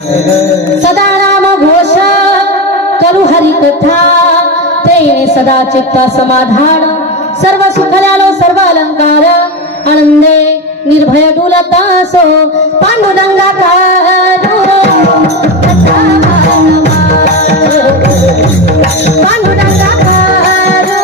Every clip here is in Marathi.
सदा नाम घोष करू हरि कथा तेने सदा चित्ता समाधान सर्व सुखल्यालो सर्व अलंकार आनंदे निर्भय डुलता सो पांडुरंगा कारू पांडुरंगा कारू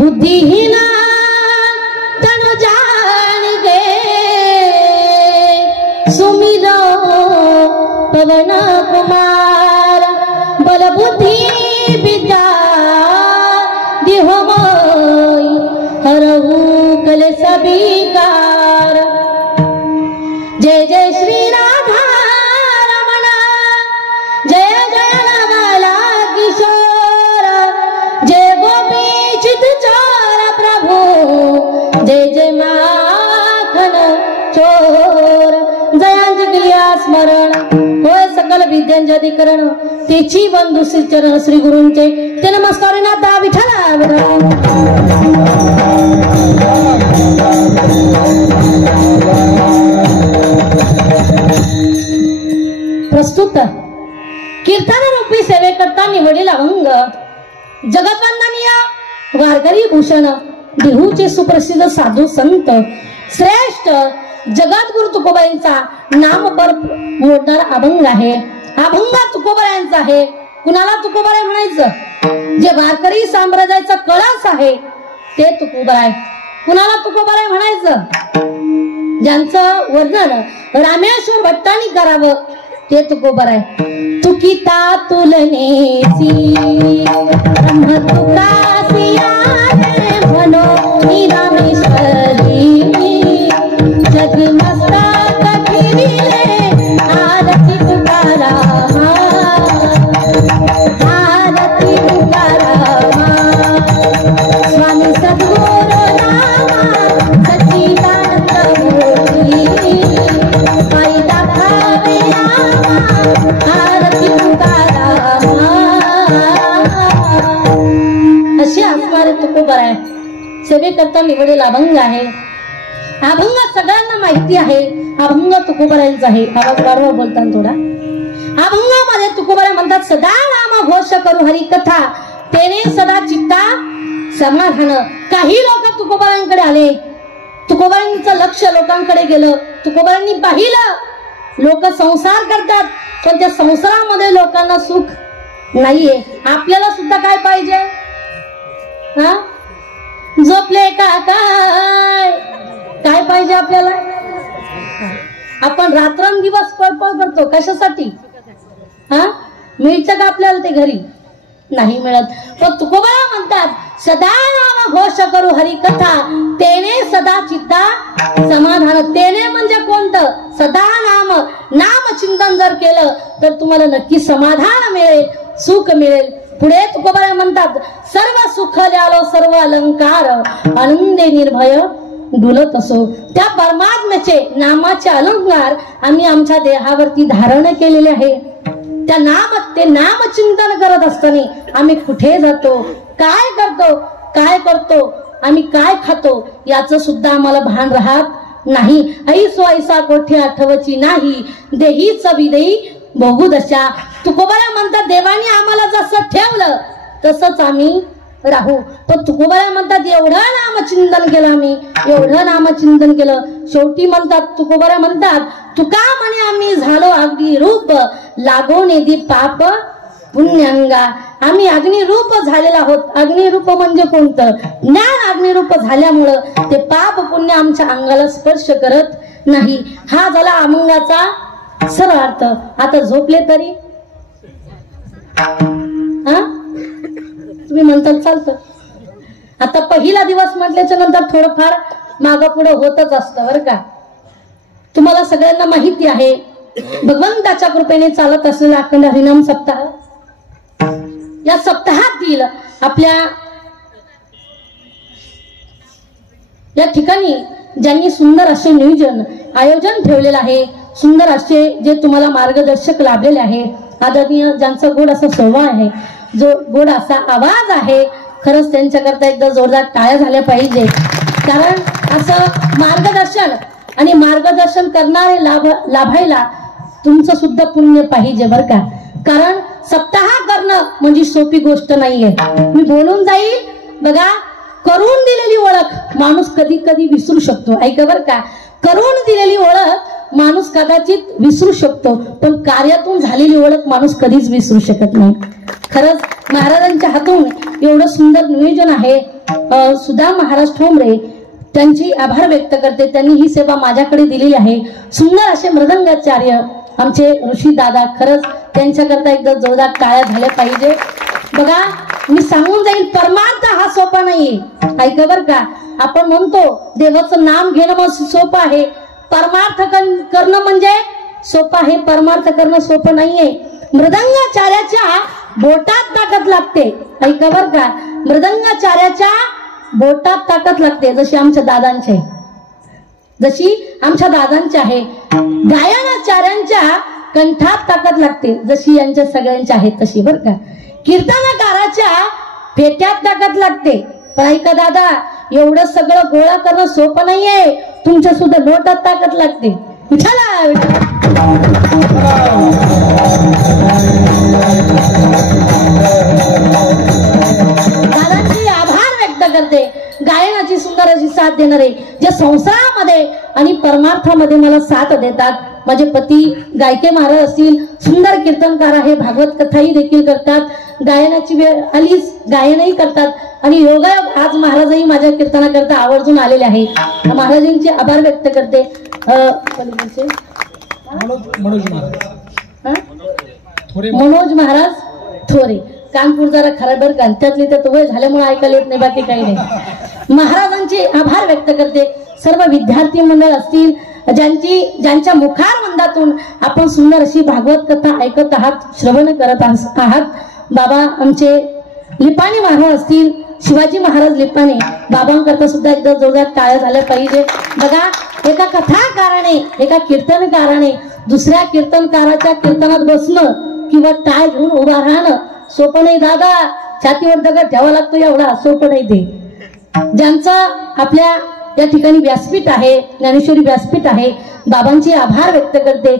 बुद्धिहीना तनु जान गे सुमिरो पवन कुमार बल बुद्धि विद्या दिहोमय हरहु कलेश विकार जय जय श्री राधा रमण जय जय नवला किशोर जय गोपी चित चोर प्रभु जय जय माखन चोर जयांजलिया स्मरण होय सकल विद्यांचे अधिकरण तेची बंधू श्री चरण श्री गुरूंचे ते नमस्कार नाथा विठ्ठला प्रस्तुत कीर्तन रूपी सेवेकरता निवडील अभंग जगतवंदनीय वारकरी भूषण देहूचे सुप्रसिद्ध साधू संत श्रेष्ठ जगद्गुरु तुकोबांचा नाम पर मोडणारा अभंग आहे. अभंग तुकोबांचा आहे. कुणाला तुकोबाराय म्हणायचं? जे वारकरी साम्राज्याचा कळस आहे ते तुकोबाराय. कुणाला तुकोबाराय म्हणायचं? ज्यांचं वर्णन रामेश्वर भट्टांनी करावं ते तुकोबाराय. तुकिता तुलनेसी ब्रह्म तुकासिया मनो रामेश्वरी जगमस्तक फिरिले आरती तुकारा आरती सेवेकरता निवडेल अभंग आहे. अभंग सगळ्यांना माहिती आहे. अभंग तुकोबारांचा आहे. आवाज वाढवा बोलताना थोडा. अभंगामध्ये तुकोबारा म्हणतात, सदा नाम घोष करू हरी कथा, तेने सदा चित्ता समाधान. काही लोक तुकोबारांकडे आले, तुकोबारांचं लक्ष लोकांकडे गेलं, तुकोबारांनी पाहिलं लोक संसार करतात, पण त्या संसारामध्ये लोकांना सुख नाहीये. आपल्याला सुद्धा काय पाहिजे? हा, झोपले का काय? काय पाहिजे आपल्याला? आपण रात्रंदिवस पळपळ करतो कशासाठी? हा, मिळतं का आपल्याला ते घरी? नाही मिळत. पण तुकोबारा म्हणतात, सदा नाम घोष करू हरी कथा, तेने सदा चित्ता समाधान. तेने म्हणजे कोणतं? सदा नाम. नाम चिंतन जर केलं तर तुम्हाला नक्की समाधान मिळेल, सुख मिळेल. पुढे तुकोबारा म्हणतात, सर्व सुख द्यालो सर्व अलंकार, आनंदे निर्भय डुलत असो. त्या परमात्म्याचे नामाचे अलंकार आम्ही आमच्या देहावरती धारण केलेले आहे. त्या ते नाम चिंतन करत असताना आम्ही कुठे जातो, काय करतो, आम्ही काय खातो याचं सुद्धा आम्हाला भान राहत नाही. ऐसो ऐसा कोठे आठवची नाही, देहीच विदेही भोगू दशा. तुकोबारा म्हणतात, देवाने आम्हाला जसं ठेवलं तसंच आम्ही राहू. पण तुकोबारा म्हणतात, एवढं नामचिंतन केलं आम्ही, एवढं नामचिंतन केलं. शेवटी म्हणतात, तुकोबारा म्हणतात, तुका म्हणे आम्ही झालो अग्नी रूप, लागो नेदी पाप पुण्यांगा. आम्ही अग्निरूप झालेला आहोत. अग्निरूप म्हणजे कोणतं? ज्ञान अग्निरूप झाल्यामुळं ते पाप पुण्य आमच्या अंगाला स्पर्श करत नाही. हा झाला अभंगाचा सरळ अर्थ. आता झोपले तरी हा तुम्ही म्हणतात चालतं. आता पहिला दिवस म्हटल्याच्या नंतर थोडंफार मागं पुढे होतच असतं बरं का. तुम्हाला सगळ्यांना माहिती आहे, भगवंताच्या कृपेने चालत असलेला अखंड हरिनाम सप्ताह. या सप्ताहातील आपल्या या ठिकाणी ज्यांनी सुंदर असे नियोजन आयोजन ठेवलेलं आहे, सुंदर असे जे तुम्हाला मार्गदर्शक लाभलेले आहे, आदरणीय ज्यांचा गोड असा स्वभाव आहे, जो गोड असा आवाज आहे, खरंच त्यांच्याकरता एकदा जोरदार टाळ्या झाल्या पाहिजे. कारण असं मार्गदर्शन आणि मार्गदर्शन करणारे लाभायला तुमचं सुद्धा पुण्य पाहिजे बरं का. कारण सप्ताह करणं म्हणजे सोपी गोष्ट नाहीये. मी बोलून जाईल बघा, करून दिलेली ओळख माणूस कधी कधी विसरू शकतो. ऐका बरं का, करून दिलेली ओळख माणूस कदाचित विसरू शकतो, पण कार्यातून झालेली ओळख माणूस कधीच विसरू शकत नाही. खरंच महाराजांच्या हातून एवढं सुंदर नियोजन आहे. सुधा महाराज ठोंबरे त्यांची आभार व्यक्त करते. त्यांनी ही सेवा माझ्याकडे दिलेली आहे. सुंदर असे मृदंगाचार्य आमचे ऋषी दादा, खरंच त्यांच्याकरता एकदा जोरदार टाळ्या झाल्या पाहिजे. बघा, मी सांगून जाईल, परमार्थ हा सोपा नाहीये. ऐका बर का, आपण म्हणतो देवाचं नाम घेणं मग सोपं आहे, परमार्थ करणं म्हणजे सोपं आहे, परमार्थ करणं सोपं नाहीये. मृदंगाचार्याच्या बोटात ताकद लागते. ऐका बर का, मृदंगाचार्याच्या बोटात ताकद लागते, जशी आमच्या दादांची आहे. गायनाचार्यांच्या कंठात ताकद लागते, जशी यांच्या सगळ्यांच्या आहे तशी बरं का. कीर्तनकाराच्या पेट्यात ताकद लागते. पण ऐका दादा, एवढं सगळं गोळा करणं सोपं नाहीये. तुमच्या सुद्धा बोटात ताकद लागते. दादांची आभार व्यक्त करते. गायनाची सुंदर अशी साथ देणारे, जे संसारामध्ये आणि परमार्थामध्ये मला साथ देतात. माझे पती गायके महाराज असतील, सुंदर कीर्तनकार आहे, भागवत कथाही देखील करतात, गायनाची वेळ आलीच गायनही करतात आणि योगायोग आज महाराजही माझ्या कीर्तनाकरता आवर्जून आलेले आहे. महाराजांचे आभार व्यक्त करते. मनोज महाराज थोरे, कानपूर जरा खराबर का, त्यातले त्यात वय झाल्यामुळे ऐकायला येत नाही, बाकी काही नाही. महाराजांचे आभार व्यक्त करते. सर्व विद्यार्थी मंडळ असतील, ज्यांच्या मुखार मंदातून आपण सुंदर अशी भागवत कथा ऐकत आहात, श्रवण करत आहात. बाबा आमचे लिपाणी महाराज असतील, शिवाजी महाराज लिपाणे, बाबांकरता सुद्धा एकदा जोरदार टाळ्या झाल्या पाहिजे. बघा, एका कथाकाराने, एका कीर्तनकाराने दुसऱ्या कीर्तनकाराच्या कीर्तनात बसणं किंवा टाळ घेऊन उभा राहणं सोपं नाही दादा. छातीवर दगड ठेवा लागतो, एवढा सोपं नाही ते. ज्यांचं आपल्या या ठिकाणी व्यासपीठ आहे, ज्ञानेश्वरी व्यासपीठ आहे, बाबांचे आभार व्यक्त करते.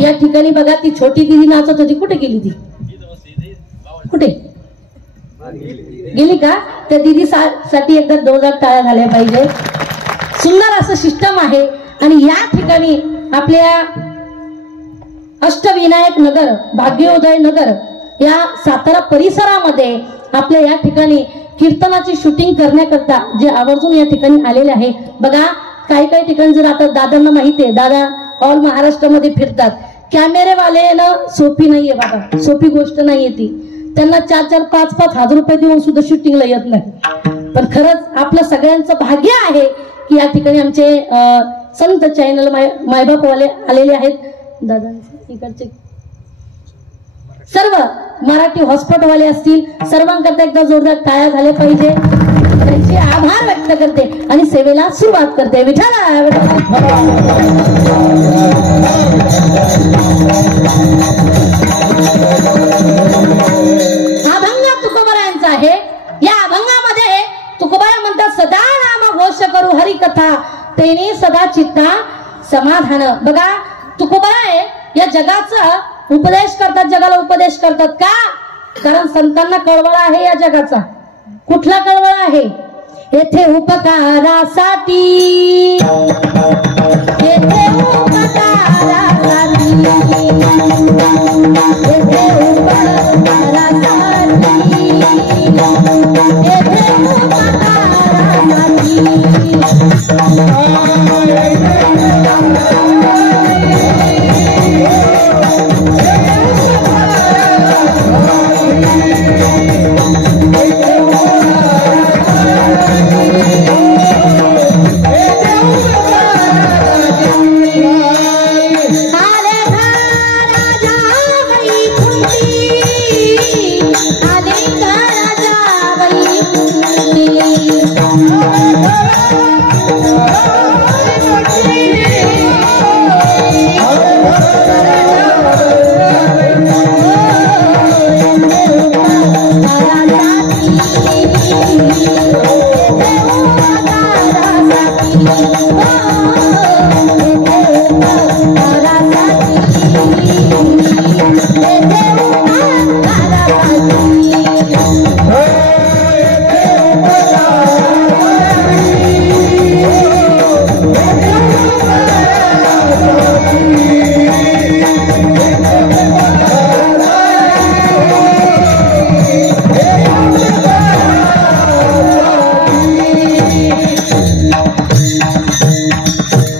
या ठिकाणी बघा ती छोटी दिदी नाचत होती, कुठे गेली ती? कुठे गेली का? त्या दिदी साठी एकदा जोरदार टाळ्या झाल्या पाहिजे. सुंदर असं सिस्टम आहे. आणि या ठिकाणी आपल्या अष्टविनायक नगर, भाग्योदय नगर या सातारा परिसरामध्ये आपल्या या ठिकाणी कीर्तनाची शूटिंग करण्याकरता जे आवर्जून या ठिकाणी आलेले आहे. बघा काही काही ठिकाणी जर आता दादांना माहिती आहे, दादा ऑल महाराष्ट्रामध्ये फिरतात. कॅमेरेवाले ना सोपी नाहीये बाबा, सोपी गोष्ट नाहीये ती. त्यांना 4-4, 5-5 हजार रुपये देऊन सुद्धा शूटिंगला येत नाही. पण खरंच आपलं सगळ्यांचं भाग्य आहे की या ठिकाणी आमचे संत चॅनल मायबापवाले आलेले आहेत. दादांचे इकडचे सर्व मराठी हॉस्पिटलवाले असतील, सर्वांकरता एकदा जोरदार टाळ्या झाले पाहिजे. त्यांचे आभार व्यक्त करते आणि सेवेला सुरुवात करते. विठ्ठला अभंग तुकोबारायांचा आहे. या अभंगामध्ये तुकोबारा म्हणतात, सदा नाम घोष करू हरी कथा, तेने सदा चित्ता समाधान. बघा तुकोबारा आहे या जगाचा उपदेश करतात, जगाला उपदेश करतात. का? कारण संतांना कळवळा आहे या जगाचा. कुठला कळवळा आहे? येथे उपकारासाठी, येथे उपकारासाठी,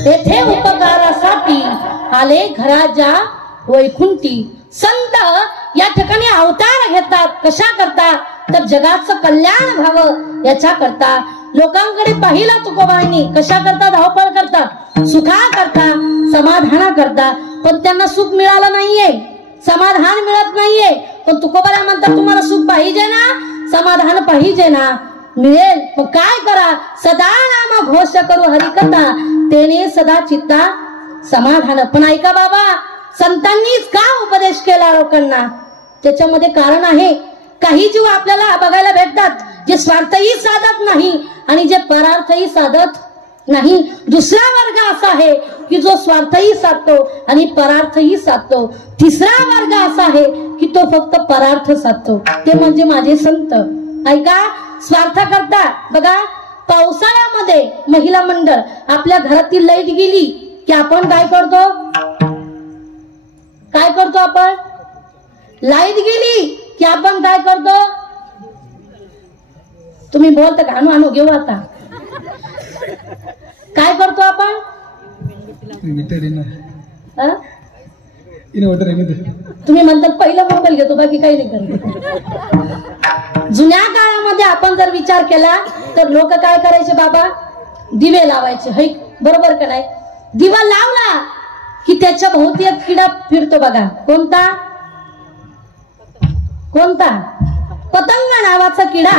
येथे उपकारासाठी, येथे घराच्या वैकुंठी. संत या ठिकाणी अवतार घेतात. कशा करता? तर जगाचं कल्याण व्हावं याच्या करता. लोकांकडे पाहिला तुकोबांनी कशा करता धावपळ करतात, सुखा करता, समाधाना करता. पण त्यांना सुख मिळालं नाहीये, समाधान मिळत नाहीये. पण तुकोबारा म्हणतात तुम्हाला सुख पाहिजे ना, समाधान पाहिजे ना, मिळेल. मग काय करा? सदा नाम घोष करू हरिकथा, तेने सदा चित्ता समाधान. पण ऐका बाबा, संतांनीच का उपदेश केला लोकांना? त्याच्यामध्ये कारण आहे. काही जीव आपल्याला बघायला भेटतात जे स्वार्थही साधत नाही आणि जे परार्थही साधत नाही. दुसरा वर्ग असा आहे की जो स्वार्थही साधतो आणि परार्थही साधतो. तिसरा वर्ग असा आहे की तो फक्त परार्थ साधतो. ते म्हणजे माझे संत. ऐका, स्वार्थ करता बघा, पावसाळ्यामध्ये महिला मंडळ आपल्या घरातील लाईट गेली की आपण काय करतो? काय करतो आपण? लाईट गेली की आपण काय करतो? तुम्ही बोलता का? आणू घेऊ आता. काय करतो आपण? तुम्ही म्हणतात पहिला मोबाईल घेतो, बाकी काही नाही करत. जुन्या काळामध्ये आपण जर विचार केला तर लोक काय करायचे बाबा? दिवे लावायचे. है बरोबर का नाही? दिवा लावला की त्याच्या भोवती एक किडा फिरतो बघा. कोणता? कोणता? पतंग नावाचा किडा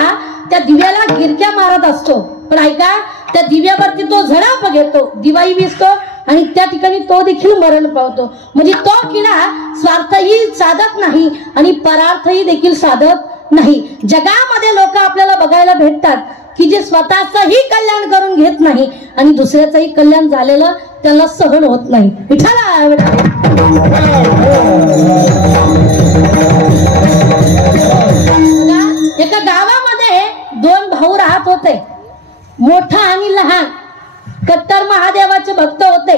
त्या दिव्याला गिरक्या मारत असतो. पण ऐका, त्या दिव्यावरती तो झडाप घेतो, दिवाई विसतो आणि त्या ठिकाणी तो देखील मरण पावतो. म्हणजे तो किडा स्वार्थही साधत नाही आणि परार्थही देखील साधत नाही. जगामध्ये लोक आपल्याला बघायला भेटतात की जे स्वतःचंही कल्याण करून घेत नाही आणि दुसऱ्याचंही कल्याण झालेलं त्याला सहन होत नाही. विठाला एका गावामध्ये दोन भाऊ राहत होते, मोठा आणि लहान. कट्टर महादेवाचे भक्त होते.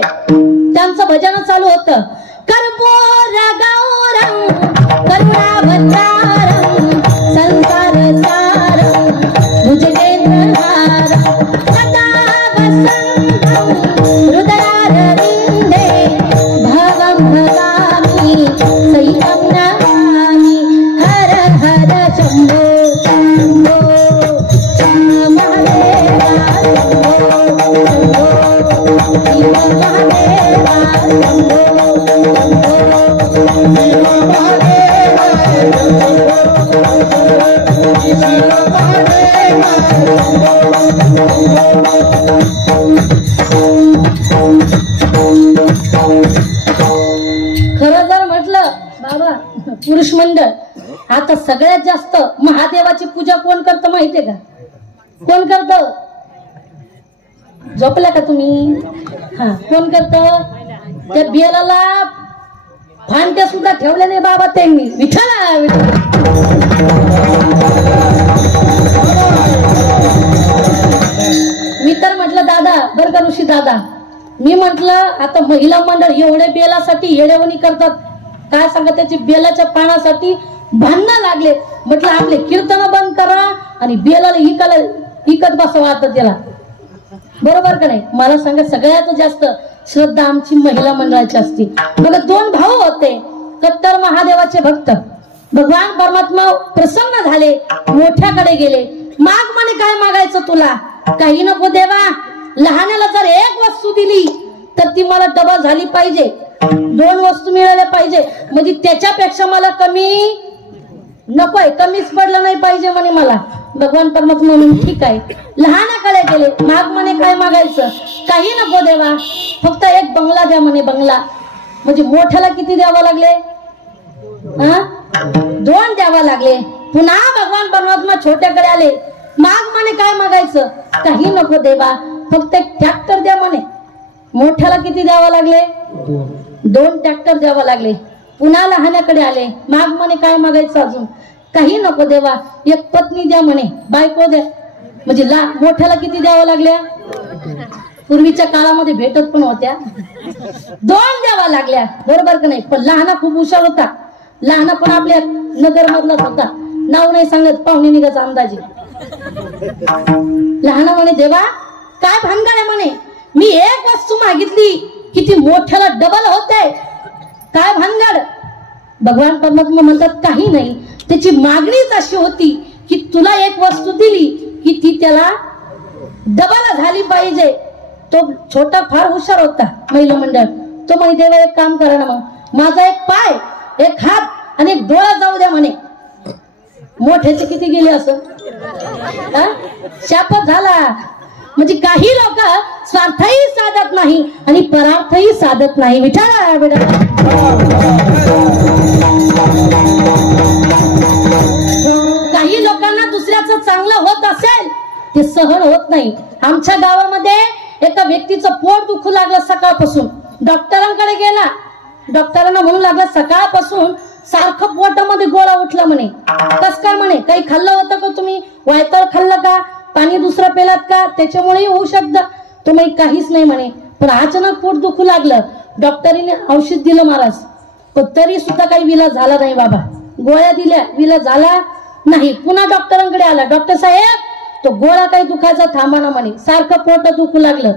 त्यांचं भजन चालू होतं. कर्पूर गौरम करुणावतारम संसार सारम भुजगेंद्रहारम सदा वसंतम हृदयारविंदे भवं भवामि सैतं नमामि. हर हर शंभो शंभो शंभो महादेवा शंभो महादेवा शंभो खरं जर म्हटलं बाबा पुरुष मंडळ आता सगळ्यात जास्त महादेवाची पूजा कोण करतं माहितीये का? कोण करतं? झोपल्या का तुम्ही? हा, कोण करतं? त्या बेलाला फांद्या सुद्धा ठेवल्या नाही बाबा त्यांनी. विठाला मी तर म्हटलं दादा बर का ऋषी दादा, मी म्हटलं आता महिला मंडळ एवढे बेलासाठी येडेवणी करतात. काय सांगा त्याची बेलाच्या पानासाठी भांडणं लागले. म्हटलं आपले कीर्तन बंद करा आणि बेलाला इकत बसवा आता त्याला. बरोबर का नाही? मला सांगा सगळ्यात जास्त श्रद्धा आमची महिला मंडळाची असते. बघा दोन भाऊ होते, कट्टर महादेवाचे भक्त. भगवान परमात्मा प्रसन्न झाले, मोठ्याकडे गेले. माग म्हणे काय मागायचं तुला? काही नको देवा, लहानाला जर एक वस्तू दिली तर ती मला डबल झाली पाहिजे, दोन वस्तू मिळाल्या पाहिजे, म्हणजे त्याच्यापेक्षा मला कमी नकोय, कमीच पडलं नाही पाहिजे म्हणे मला. भगवान परमात्मा म्हणून ठीक आहे. लहानाकडे गेले, माग म्हणे काय मागायचं? काही नको देवा, फक्त एक बंगला द्या म्हणे. बंगला म्हणजे मोठ्याला किती द्यावं लागले? 2 द्यावा लागले. पुन्हा भगवान परमात्मा छोट्याकडे आले, माग म्हणे काय मागायचं? काही नको देवा, फक्त एक ट्रॅक्टर द्या म्हणे. मोठ्याला किती द्यावं लागले? 2 ट्रॅक्टर द्यावा लागले. पुन्हा लहानाकडे आले, माग म्हणे काय मागायचं? अजून काही नको देवा, एक पत्नी द्या म्हणे, बायको द्या. म्हणजे मोठ्याला किती द्यावं लागल्या? पूर्वीच्या काळामध्ये भेटत पण होत्या, 2 द्यावा लागल्या. बरोबर का नाही? पण लहाना खूप हुशार होता. लहाना पण आपल्या नगर मधलाच होता, नाव नाही सांगत, पाहुणे निघायचा अंदाजे. लहाना म्हणे देवा काय भानगड आहे म्हणे, मी एक वस्तू मागितली की ती मोठ्याला डबल होते, काय भानगड? भगवान परमात्मा म्हणतात काही नाही, त्याची मागणीच अशी होती की तुला एक वस्तू दिली की ती त्याला डबल झाली पाहिजे. तो छोटा फार हुशार होता महिला मंडळ. तो म्हणे देवा एक काम करा ना, मग माझा एक पाय, एक हात आणि एक डोळा जाऊ द्या म्हणे. मोठ्याचे किती गेले असं? शापच झाला. म्हणजे काही लोक स्वार्थही साधत नाही आणि परार्थही साधत नाही. विचारा बेटा, काही लोकांना दुसऱ्याचं चांगलं होत असेल ते सहन होत नाही. आमच्या गावामध्ये एका व्यक्तीचं पोट दुखू लागलं सकाळपासून. डॉक्टरांकडे गेला, डॉक्टरांना म्हणू लागला सकाळपासून सारखं पोटामध्ये गोळा उठला म्हणे. कस काय म्हणे? काही खाल्लं होतं का तुम्ही? वायतळ खाल्लं का? पाणी दुसरं पेलात का? त्याच्यामुळे होऊ शकतं. तो म्हणे काहीच नाही म्हणे, पण अचानक पोट दुखू लागलं. डॉक्टरीने औषध दिलं महाराज, पण तरी सुद्धा काही विलाज झाला नाही बाबा. गोळ्या दिल्या, विलाज झाला नाही. पुन्हा डॉक्टरांकडे आला. डॉक्टर साहेब तो गोळा काही दुखायचा थांबाना म्हणे, सारखं पोट दुखू लागलं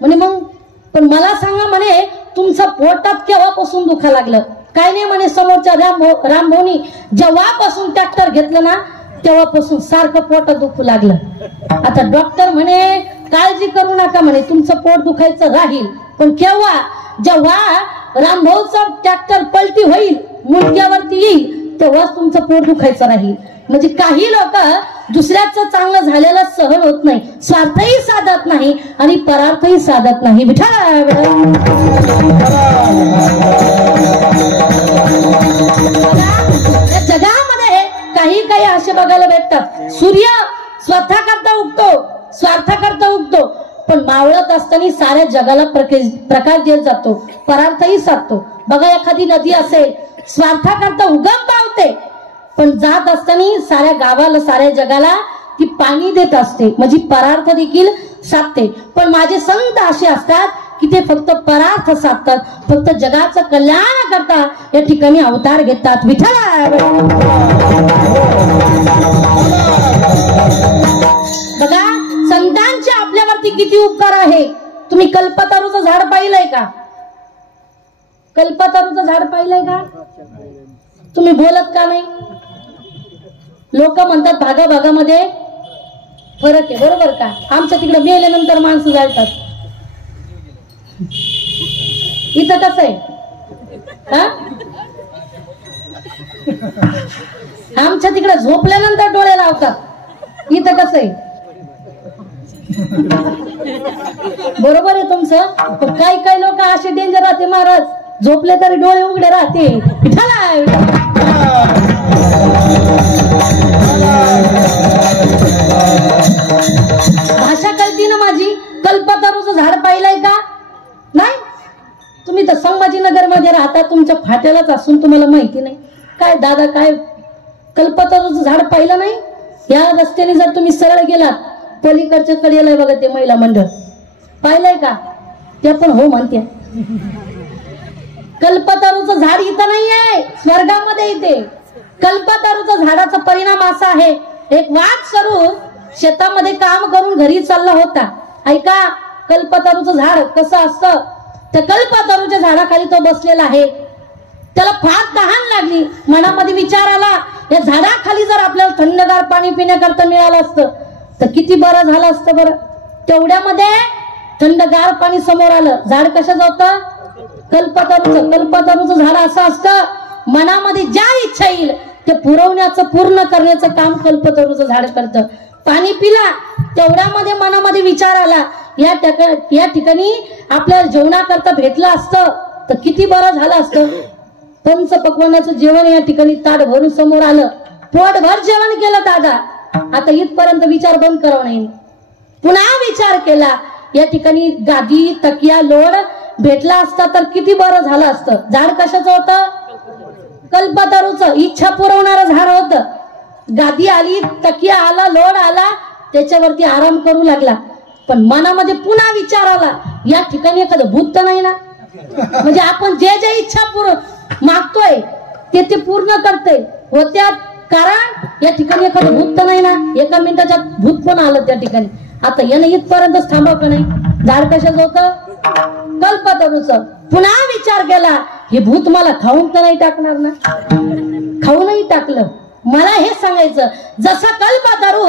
म्हणे. मग पण मला सांगा म्हणे तुमचं पोटात केव्हापासून दुखा लागलं? काय नाही म्हणे, समोरच्या रामभाऊनी जेव्हापासून ट्रॅक्टर घेतलं ना तेव्हापासून सारखं पोटात दुखू लागलं. आता डॉक्टर म्हणे काळजी करू नका म्हणे, तुमचं पोट दुखायचं राहील, पण केव्हा? जेव्हा रामभाऊचा ट्रॅक्टर पलटी होईल, मुंडक्यावरती येईल, तेव्हाच तुमचं पोट दुखायचं राहील. म्हणजे काही लोक दुसऱ्याचं चांगलं झालेलं सहन होत नाही, स्वार्थही साधत नाही आणि परार्थही साधत नाही. जगामध्ये काही काही असे बघायला भेटतात, सूर्य स्वतः करता उगतो, स्वार्थाकरता उगतो, पण मावळत असताना साऱ्या जगाला प्रकाश देत जातो, परार्थही साधतो. बघा एखादी नदी असेल, स्वार्थाकरता उगम पावते, पण जात असताना साऱ्या गावाला साऱ्या जगाला ती पाणी देत असते, म्हणजे परार्थ देखील साधते. पण माझे संत असे असतात की ते फक्त परार्थ साधतात, फक्त जगाचं कल्याण करता या ठिकाणी अवतार घेतात. विठ्ठला बघा संतांचे आपल्यावरती किती उपकार आहे. तुम्ही कल्पतरूचं झाड पाहिलंय का? कल्पतरूचं झाड पाहिलंय का? तुम्ही बोलत का नाही? लोक म्हणतात भागाभागामध्ये फरक आहे, बरोबर का? आमच्या तिकडे मेल्यानंतर माणसं जाळतात, इथं कसं आहे? आमच्या तिकडे झोपल्यानंतर डोळे लावतात, इथं कसं आहे? बरोबर आहे तुमचं. काही काही लोक असे डेंजर राहते महाराज, झोपले तरी डोळे उघडे राहते. भाषा कळती ना माझी. कल्पतरूचं झाड पाहिलंय का? नाही. तुम्ही तर संभाजीनगर मध्ये राहता, तुमच्या फाट्यालाच असून तुम्हाला माहिती नाही. काय दादा, काय कल्पतरूचं झाड पाहिलं नाही? या रस्त्याने जर तुम्ही सरळ गेलात, पलीकडच्या कडेला बघा ते महिला मंडळ, पाहिलंय का? ते पण हो म्हणते. कल्पतरूचं झाड इथं नाहीये, स्वर्गामध्ये येते. कल्पतरूचं झाडाचा परिणाम असा आहे, एक वाघ सरू शेतामध्ये काम करून घरी चालला होता. ऐका, कल्पतरूचं झाड कसं असतं, त्या कल्पतरूच्या झाडाखाली तो बसलेला आहे. त्याला फार तहान लागली, मनामध्ये विचार आला, या झाडाखाली जर आपल्याला थंडगार पाणी पिण्याकरता मिळालं असतं तर किती बरं झालं असतं. बरं, तेवढ्यामध्ये थंडगार पाणी समोर आलं. झाड कशाचं होतं? कल्पतरूचं. कल्पतरूचं झाड असं असतं, मनामध्ये ज्या इच्छा येईल ते पुरवण्याचं, पूर्ण करण्याचं काम कल्पतरूचं झाड करतं. पाणी पिला, तेवढ्यामध्ये मनामध्ये विचार आला, या ठिकाणी आपल्याला जेवणाकरता भेटलं असतं तर किती बरं झालं असतं. पंचपक्वान्नाचं जेवण या ठिकाणी ताट भरून समोर आलं, पोटभर जेवण केलं दादा. आता इथपर्यंत विचार बंद करावा नाही. पुन्हा विचार केला, या ठिकाणी गादी, तकिया, लोड भेटला असता तर किती बरं झालं असतं. झाड कशाचं होतं? कल्पतरूचं. इच्छा पुरवणारं झाड होतं. गादी आली, तकिया आला, लोड आला, त्याच्यावरती आराम करू लागला. पण मनामध्ये पुन्हा विचार आला, या ठिकाणी एखादं भूत तर नाही ना? म्हणजे आपण जे जे इच्छा मागतोय ते पूर्ण करते होत्या, कारण या ठिकाणी एखादं भूत तर नाही ना? एका मिनिटाच्या भूत पण आलं त्या ठिकाणी. आता यानं इथपर्यंतच थांबाव का नाही? झाड कशाचं होतं? कल्पतरूचं. पुन्हा विचार केला, हे भूत मला खाऊन तर नाही टाकणार ना? खाऊनही टाकलं. मला हे सांगायचं, जसं कल्पतरू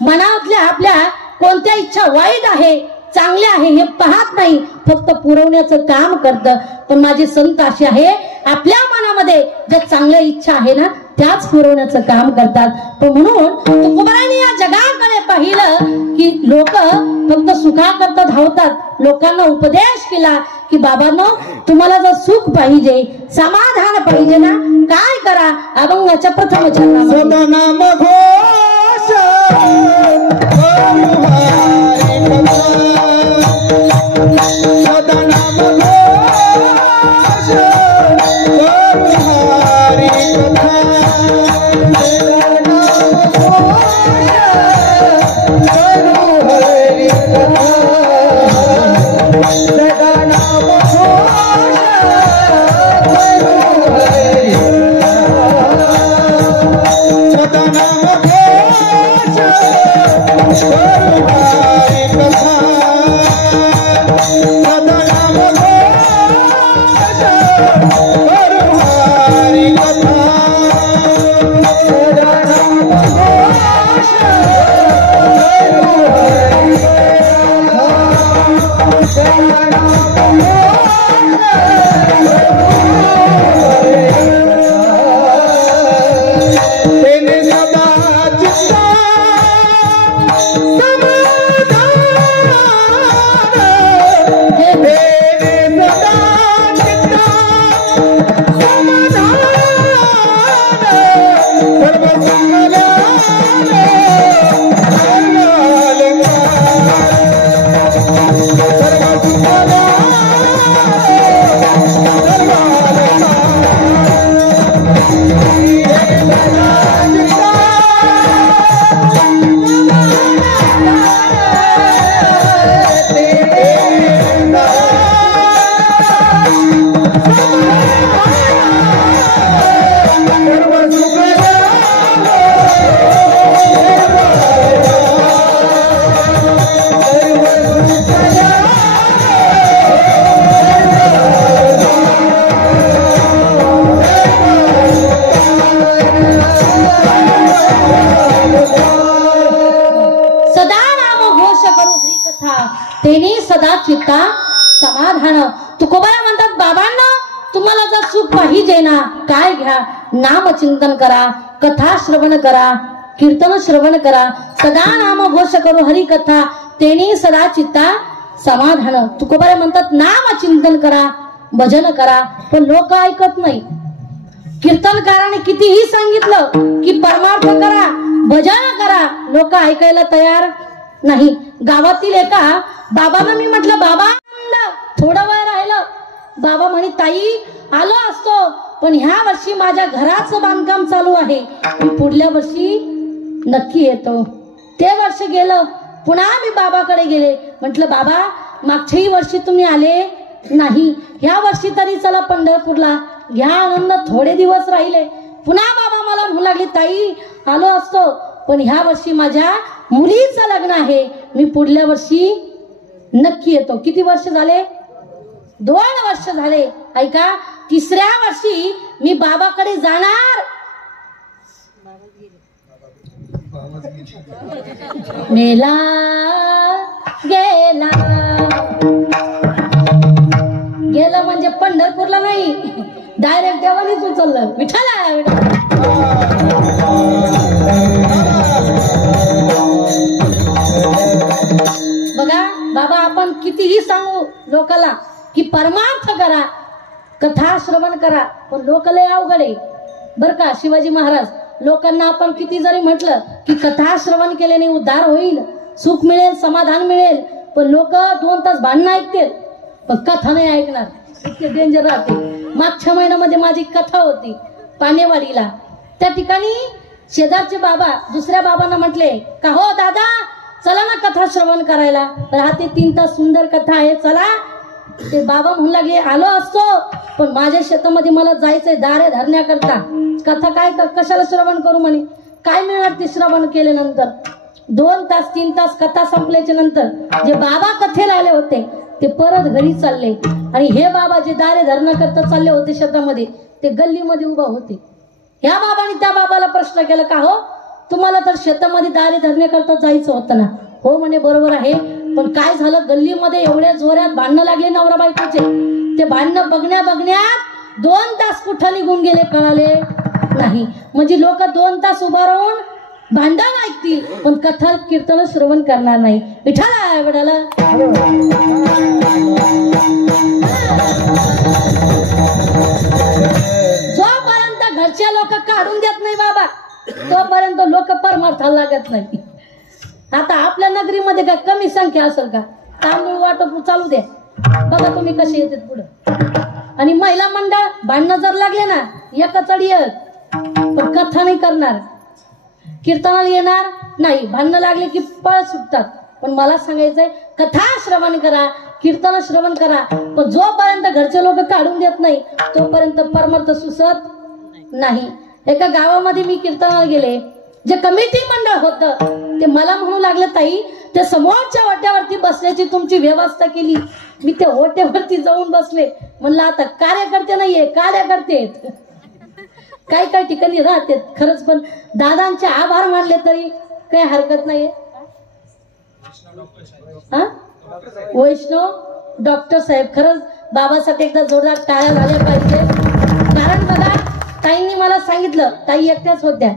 मनातल्या आपल्या कोणत्या इच्छा वाईट आहे, चांगल्या आहे हे पाहत नाही, फक्त पुरवण्याचं काम करतं. पण माझे संत असे आहे, आपल्या मनामध्ये ज्या चांगल्या इच्छा आहे ना त्याच पुरवण्याचं काम करतात. पण म्हणून तुकोबारांनी या जगाकडे पाहिलं की लोक फक्त सुखाकरता धावतात. लोकांना उपदेश केला की बाबांनो, तुम्हाला जर सुख पाहिजे, समाधान पाहिजे ना, काय करा? अभंगाच्या प्रथम चरणामध्ये Sama तेनी सदा चित्ता समाधान. तुकोबारा म्हणतात बाबांना तुम्हाला जर सुख पाहिजे ना काय घ्या, नाम चिंतन करा, कथा श्रवण करा, कीर्तन श्रवण करा, सदा नाम घोष करू हरी कथा तेनी सदा चित्ता समाधान. तुकोबारा म्हणतात नाम चिंतन करा, भजन करा, पण लोक ऐकत नाही. कीर्तनकाराने कितीही सांगितलं की परमार्थ करा, भजन करा, लोक ऐकायला तयार नाही. गावातील एका बाबांना मी म्हटलं बाबा थोडं वेळ राहिलं. बाबा म्हणे ताई आलो असतो, पण ह्या वर्षी माझ्या घराचं बांधकाम चालू आहे, मी पुढल्या वर्षी नक्की येतो. ते वर्ष गेलं, पुन्हा मी बाबाकडे गेले. म्हटलं बाबा मागच्याही वर्षी तुम्ही आले नाही, ह्या वर्षी तरी चला पंढरपूरला घ्या आनंद. थोडे दिवस राहिले, पुन्हा बाबा मला म्हणू लागले ताई आलो असतो, पण ह्या वर्षी माझ्या मुलीचं लग्न आहे, मी पुढल्या वर्षी नक्की येतो. किती वर्ष झाले? 2 वर्ष झाले. ऐका, 3ऱ्या वर्षी मी बाबाकडे जाणार. मेला गेला गेलं म्हणजे पंढरपूरला नाही, डायरेक्ट देवानीच उचललं. विठ्ठला बघा बाबा, आपण कितीही सांगू लोकाला की परमार्थ करा, कथा श्रवण करा, पण लोक लय अवघड आहे बर का. शिवाजी महाराज लोकांना आपण किती जरी म्हटलं की कथा श्रवण केल्याने उद्धार होईल, सुख मिळेल, समाधान मिळेल, पण लोक 2 तास भांडणं ऐकतील पण कथा नाही ऐकणार. इतके डेंजर राहते. मागच्या महिन्यामध्ये माझी कथा होती पानेवाडीला. त्या ठिकाणी शेजारचे बाबा दुसऱ्या बाबांना म्हटले का हो दादा चला ना कथा श्रवण करायला, राहते 3 तास सुंदर कथा आहे चला. ते बाबा म्हणू लागले आलो असतो, पण माझ्या शेतामध्ये मला जायचंय दारे धरण्याकरता. कथा काय कशाला श्रवण करू म्हणे, काय मिळणार ते श्रवण केल्यानंतर. 2 तास 3 तास कथा संपल्याच्या नंतर जे बाबा कथेला आले होते ते परत घरी चालले, आणि हे बाबा जे दारे धरण्याकरता चालले होते शेतामध्ये ते गल्लीमध्ये उभा होते. ह्या बाबाने त्या बाबाला प्रश्न केला का हो तुम्हाला तर शेतामध्ये दारे धरण्याकरता जायचं होतं ना. हो म्हणे बरोबर आहे, पण काय झालं गल्लीमध्ये एवढ्या जोरात भांडणं लागले नवरा बायकोचे. ते भांडणं बघण्यात 2 तास कुठं निघून गेले कळाले नाही. म्हणजे लोक 2 तास उभा राहून भांडण ऐकतील पण कथा कीर्तन श्रवण करणार नाही. विठ्ठला विठ्ठला जोपर्यंत घरचे लोक काढून देत नाही बाबा तोपर्यंत लोक परमार्थाला लागत नाही. आता आपल्या नगरीमध्ये काय कमी संख्या असेल का? तांदूळ वाटप चालू द्या, बघा तुम्ही कसे येतात पुढे. आणि महिला मंडळ भांडणं जर लागले ना एकच अडीयत, पण कथा नाही करणार, कीर्तनाला येणार नाही. भांडणं लागले की पळ सुटतात. पण मला सांगायचंय कथा श्रवण करा, कीर्तन श्रवण करा, पण जोपर्यंत घरचे लोक काढून देत नाही तोपर्यंत परमार्थ सुचत नाही. एका गावामध्ये मी कीर्तनाला गेले, जे कमिटी मंडळ होतं ते मला म्हणू लागले ताई त्या समोरच्या ओट्यावरती बसण्याची तुमची व्यवस्था केली. मी त्या ओट्यावरती जाऊन बसले. म्हणलं आता कार्यकर्ते नाहीये कार्यकर्ते काही काही ठिकाणी राहते खरंच, पण दादांचे आभार मानले तरी काही हरकत नाहीये. वैष्णव डॉक्टर साहेब खरंच बाबासाठी एकदा जोरदार टाळ्या झाल्या पाहिजे. कारण बघा ताईंनी मला सांगितलं, ताई एकट्याच होत्या,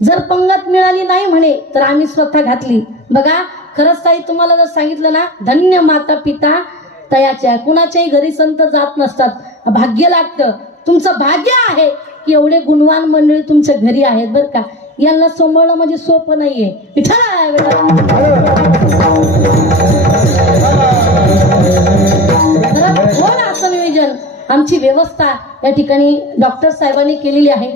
जर पंगत मिळाली नाही म्हणे तर आम्ही स्वतः घातली. बघा खरंच ताई तुम्हाला जर सांगितलं ना धन्य माता पिता तयाच्या. कुणाच्याही घरी संत जात नसतात, भाग्य लागतं. तुमचं भाग्य आहे की एवढे गुणवान मंडळी तुमच्या घरी आहेत बरं का. यांना सांभाळणं म्हणजे सोपं नाहीये. थोडं असं नियोजन आमची व्यवस्था या ठिकाणी डॉक्टर साहेबांनी केलेली आहे.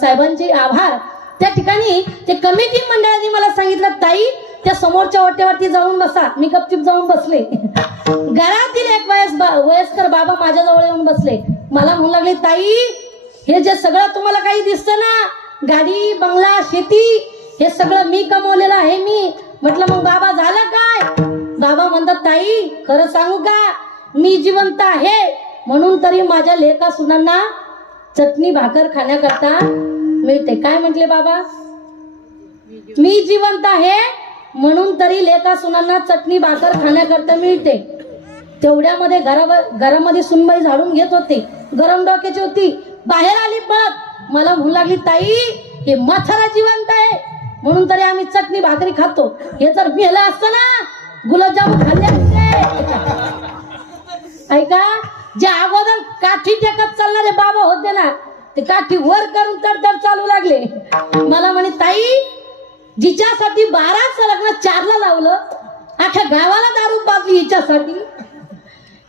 साहेबांचे आभार. त्या ठिकाणी ते कमिटी मंडळाने मला सांगितलं ताई त्या समोरच्या वाट्यावरती जाऊन बसा. मी गपचिप जाऊन बसले. घरातील एक वयस्कर बाबा माझ्या जवळ येऊन बसले. मला म्हणू लागले ताई हे जे सगळं तुम्हाला काही दिसतं ना गाडी बंगला शेती हे सगळं मी कमवलेलं आहे मी. म्हटलं मग बाबा झालं काय? बाबा म्हणतात ताई खरं सांगू का मी जिवंत आहे म्हणून तरी माझ्या लेका सुनांना चटणी भाकर खाण्याकरता मिळते. काय म्हटले बाबा? मी जिवंत आहे म्हणून तरी लेका सुनांना चटणी भाकर खाण्याकरता मिळते. तेवढ्यामध्ये घरामध्ये सुनबाई झाडून घेत होते, गरम डोक्याची होती. बाहेर आली पळत, मला म्हणू लागली ताई हे मथारा जिवंत आहे म्हणून तरी आम्ही चटणी भाकरी खातो. हे जर मेलं असतं ना गुलाबजामुन खाल्ले असते. ऐका, जे अगोदर काठी टेकत चालणारे बाबा होते ना ते काठी वर करून तडतड चालू लागले. मला म्हणे ताई जिच्यासाठी 12चं लग्न 4ला लावलं, अख्ख्या गावाला दारू पाजली हिच्यासाठी,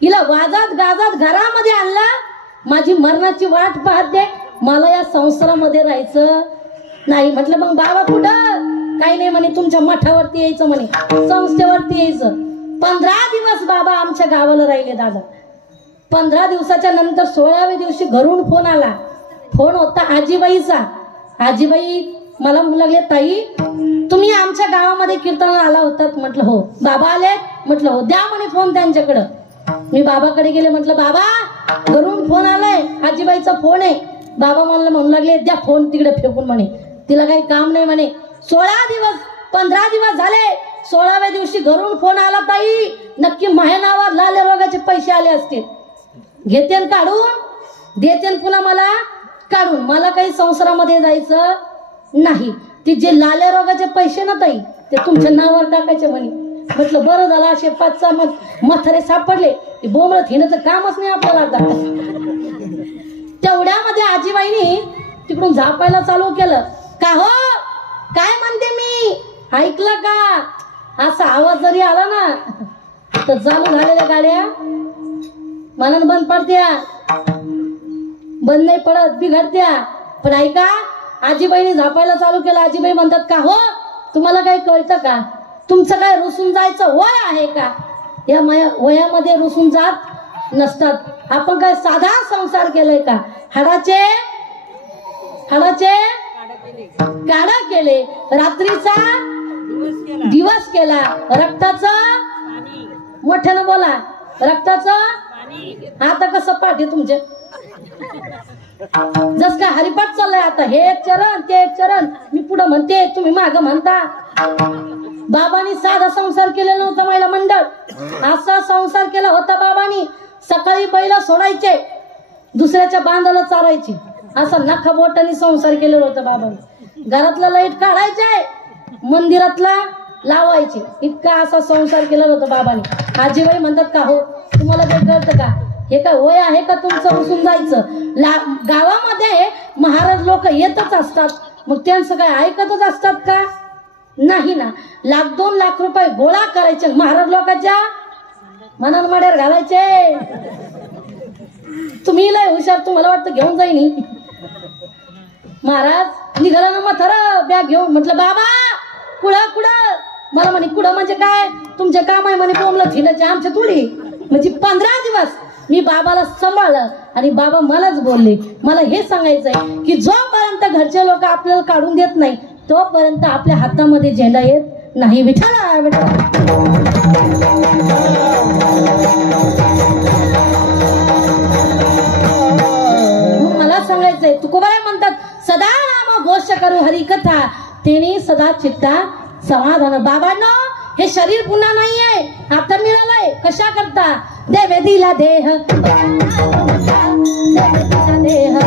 हिला वाजात गाजात घरामध्ये आणला, माझी मरणाची वाट पाहते, मला या संसारामध्ये राहायचं नाही. म्हटलं मग बाबा कुठं? काही नाही म्हणे, तुमच्या मठावरती यायचं म्हणे, संस्थेवरती यायचं. 15 दिवस बाबा आमच्या गावाला राहिले दादा. 15 दिवसाच्या नंतर 16व्या दिवशी घरून फोन आला. फोन होता आजीबाईचा. आजीबाई मला म्हणू लागले ताई तुम्ही आमच्या गावामध्ये कीर्तनाला आला होतात. म्हटलं हो. बाबा आले? म्हटलं हो. द्या म्हणे फोन त्यांच्याकडं. मी बाबाकडे गेले, म्हटलं बाबा घरून फोन आलाय, आजीबाईचा फोन आहे. बाबा मला म्हणू लागले द्या फोन तिकडे फेकून म्हणे, तिला काही काम नाही म्हणे. 15 दिवस झाले, 16व्या दिवशी घरून फोन आला ताई नक्की महिनावर लाल्या रोगाचे पैसे आले असतील. घेतेन काढून देतेन पुन्हा मला काढून, मला काही संसारामध्ये जायचं नाही. ते जे लाल्या रोगाचे पैसे ना ताई ते तुमच्या नावावर टाकायचे म्हणे. म्हटलं बरं झालं, असे 5 मथारे सापडले, ते बोंबळत हिण्याचं कामच नाही आपल्याला आता. तेवढ्यामध्ये आजीबाईनी तिकडून झापायला चालू केलं. का हो काय म्हणते मी ऐकलं का? असा आवाज जरी आला ना तर चालू झालेल्या गाड्या मनान बंद पडत्या, बंद नाही पडत, बिघडत्या. पण ऐका, आजीबाईने झापायला चालू केलं. आजीबाई म्हणतात का हो तुम्हाला काही कळतं का? तुमचं काय रुसून जायचं वय आहे का? या वयामध्ये रुसून जात नसतात. आपण काय साधा संसार केलाय का? हाडाचे काढा केले, रात्रीचा दिवस केला, रक्ताचं मोठ्यानं बोला, रक्ताचं आता कसं पाठी तुमचे जस काय हरिपाठ चाललाय आता, हे एक चरण ते एक चरण, मी पुढे म्हणते तुम्ही माग म्हणता. बाबांनी साधा संसार केलेला नव्हता महिला मंडळ, असा संसार केला होता बाबांनी. सकाळी बैला सोडायचे, दुसऱ्याच्या बांधाला चारायची, असा नखा बोटाने संसार केलेला होता बाबांनी. घरातला लाईट काढायचे, मंदिरातला लावायचे, इतका असा संसार केलेला होता बाबांनी. आजीबाई म्हणतात का हो तुम्हाला काही कळतं का? हे काय वय आहे का तुमचं रुसून जायचं? गावामध्ये महाराज लोक येतच असतात, मग त्यांचं काय ऐकतच असतात का? नाही ना. 1-2 लाख रुपये गोळा करायचे, महाराज लोकांच्या मनान मड्यावर घालायचे. तुम्ही लय हुशार, तुम्हाला वाटतं घेऊन जाईनी. महाराज निघाला ना म्हातारा बॅग घेऊन. म्हटलं बाबा कुठं? मला म्हणे कुठं म्हणजे काय? तुमचे काम आहे म्हणे बोमला थिनाचे, आमच्या थोडी. म्हणजे 15 दिवस मी बाबाला सांभाळलं आणि बाबा मलाच बोलले. मला हे सांगायचंय की जोपर्यंत घरचे लोक आपल्याला काढून देत नाही तोपर्यंत आपल्या हातामध्ये झेंडा येत नाही. विठाला मला सांगायचंय, तुकोबाई म्हणतात सदा नाम घोष करू हरी कथा, तेने सदा चित्ता समाधान. बाबांनो हे शरीर पुन्हा नाहीये, आता मिळालंय. कशा करता? देवे दिला देह, देह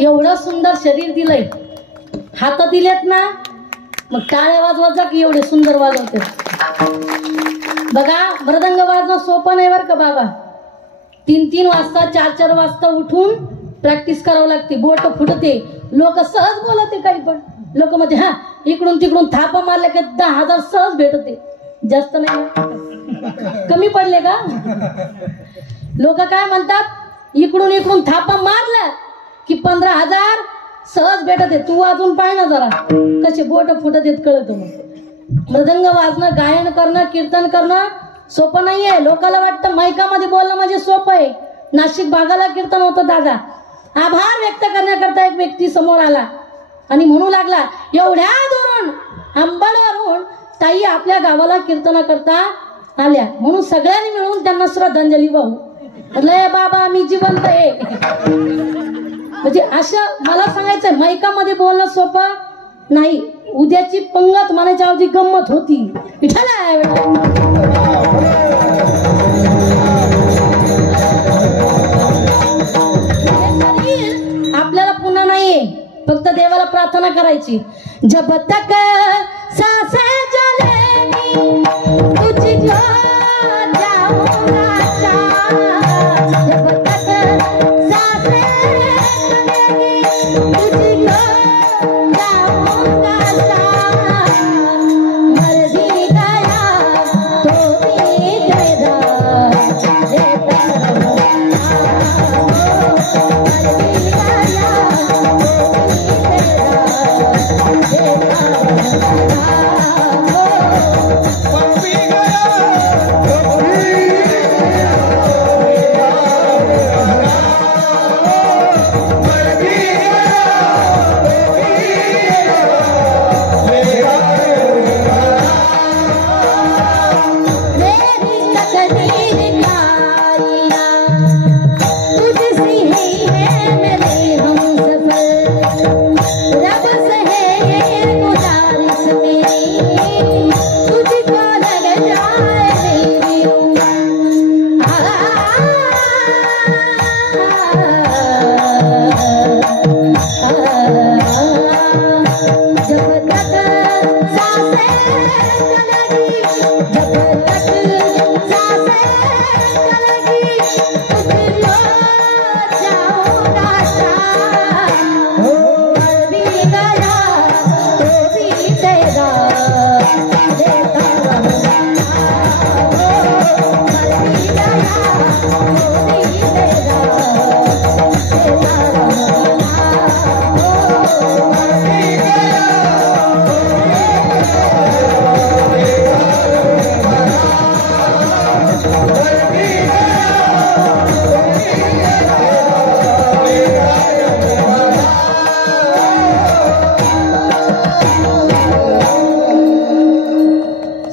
एवढं सुंदर शरीर दिलंय, हात दिलेत ना, मग टाळ्या वाजवत जा की एवढे सुंदर वाजवते. बघा, मृदंग वाजणं सोपं नाही बरं का बाबा. 3-3 वाजता 4-4 वाजता उठून प्रॅक्टिस करावं लागते. बोट फुटते, लोक सहज बोलते. काही पण लोक म्हणजे हा इकडून तिकडून थापा मारल्या की 10,000 सहज भेटते. जास्त नाही, कमी पडले का? लोक काय म्हणतात, इकडून इकडून थापा मारल्या की 15,000 सहज भेटते. तू वाजून पाय ना जरा कसे बोट फुटत येत, कळत. मग मृदंग वाजणं, गायन करणं, कीर्तन करणं सोपं नाहीये. लोकांना वाटतं मायकामध्ये बोलणं म्हणजे सोपं आहे. नाशिक भागाला कीर्तन होतं दादा. आभार व्यक्त करण्याकरता एक व्यक्ती समोर आला आणि म्हणू लागला, एवढ्या दुरून अंबडवरून ताई आपल्या गावाला कीर्तन करता आल्या, म्हणून सगळ्यांनी मिळून त्यांना श्रद्धांजली वाहू. म्हटलं बाबा मी जिवंत आहे. म्हणजे असं मला सांगायचंय, मायकामध्ये बोलणं सोपं नाही. उद्याची पंगत म्हणायच्या ऐवजी गंमत होती. आपल्याला पुन्हा नाहीये, फक्त देवाला प्रार्थना करायची. जब तक सांसें चलेंगी तुझको जाऊंगा चाह, जब तक सांसें चलेंगी तुझको जाऊंगा चाह, मर भी गया तो भी तेरा देता रहूंगा, मर भी गया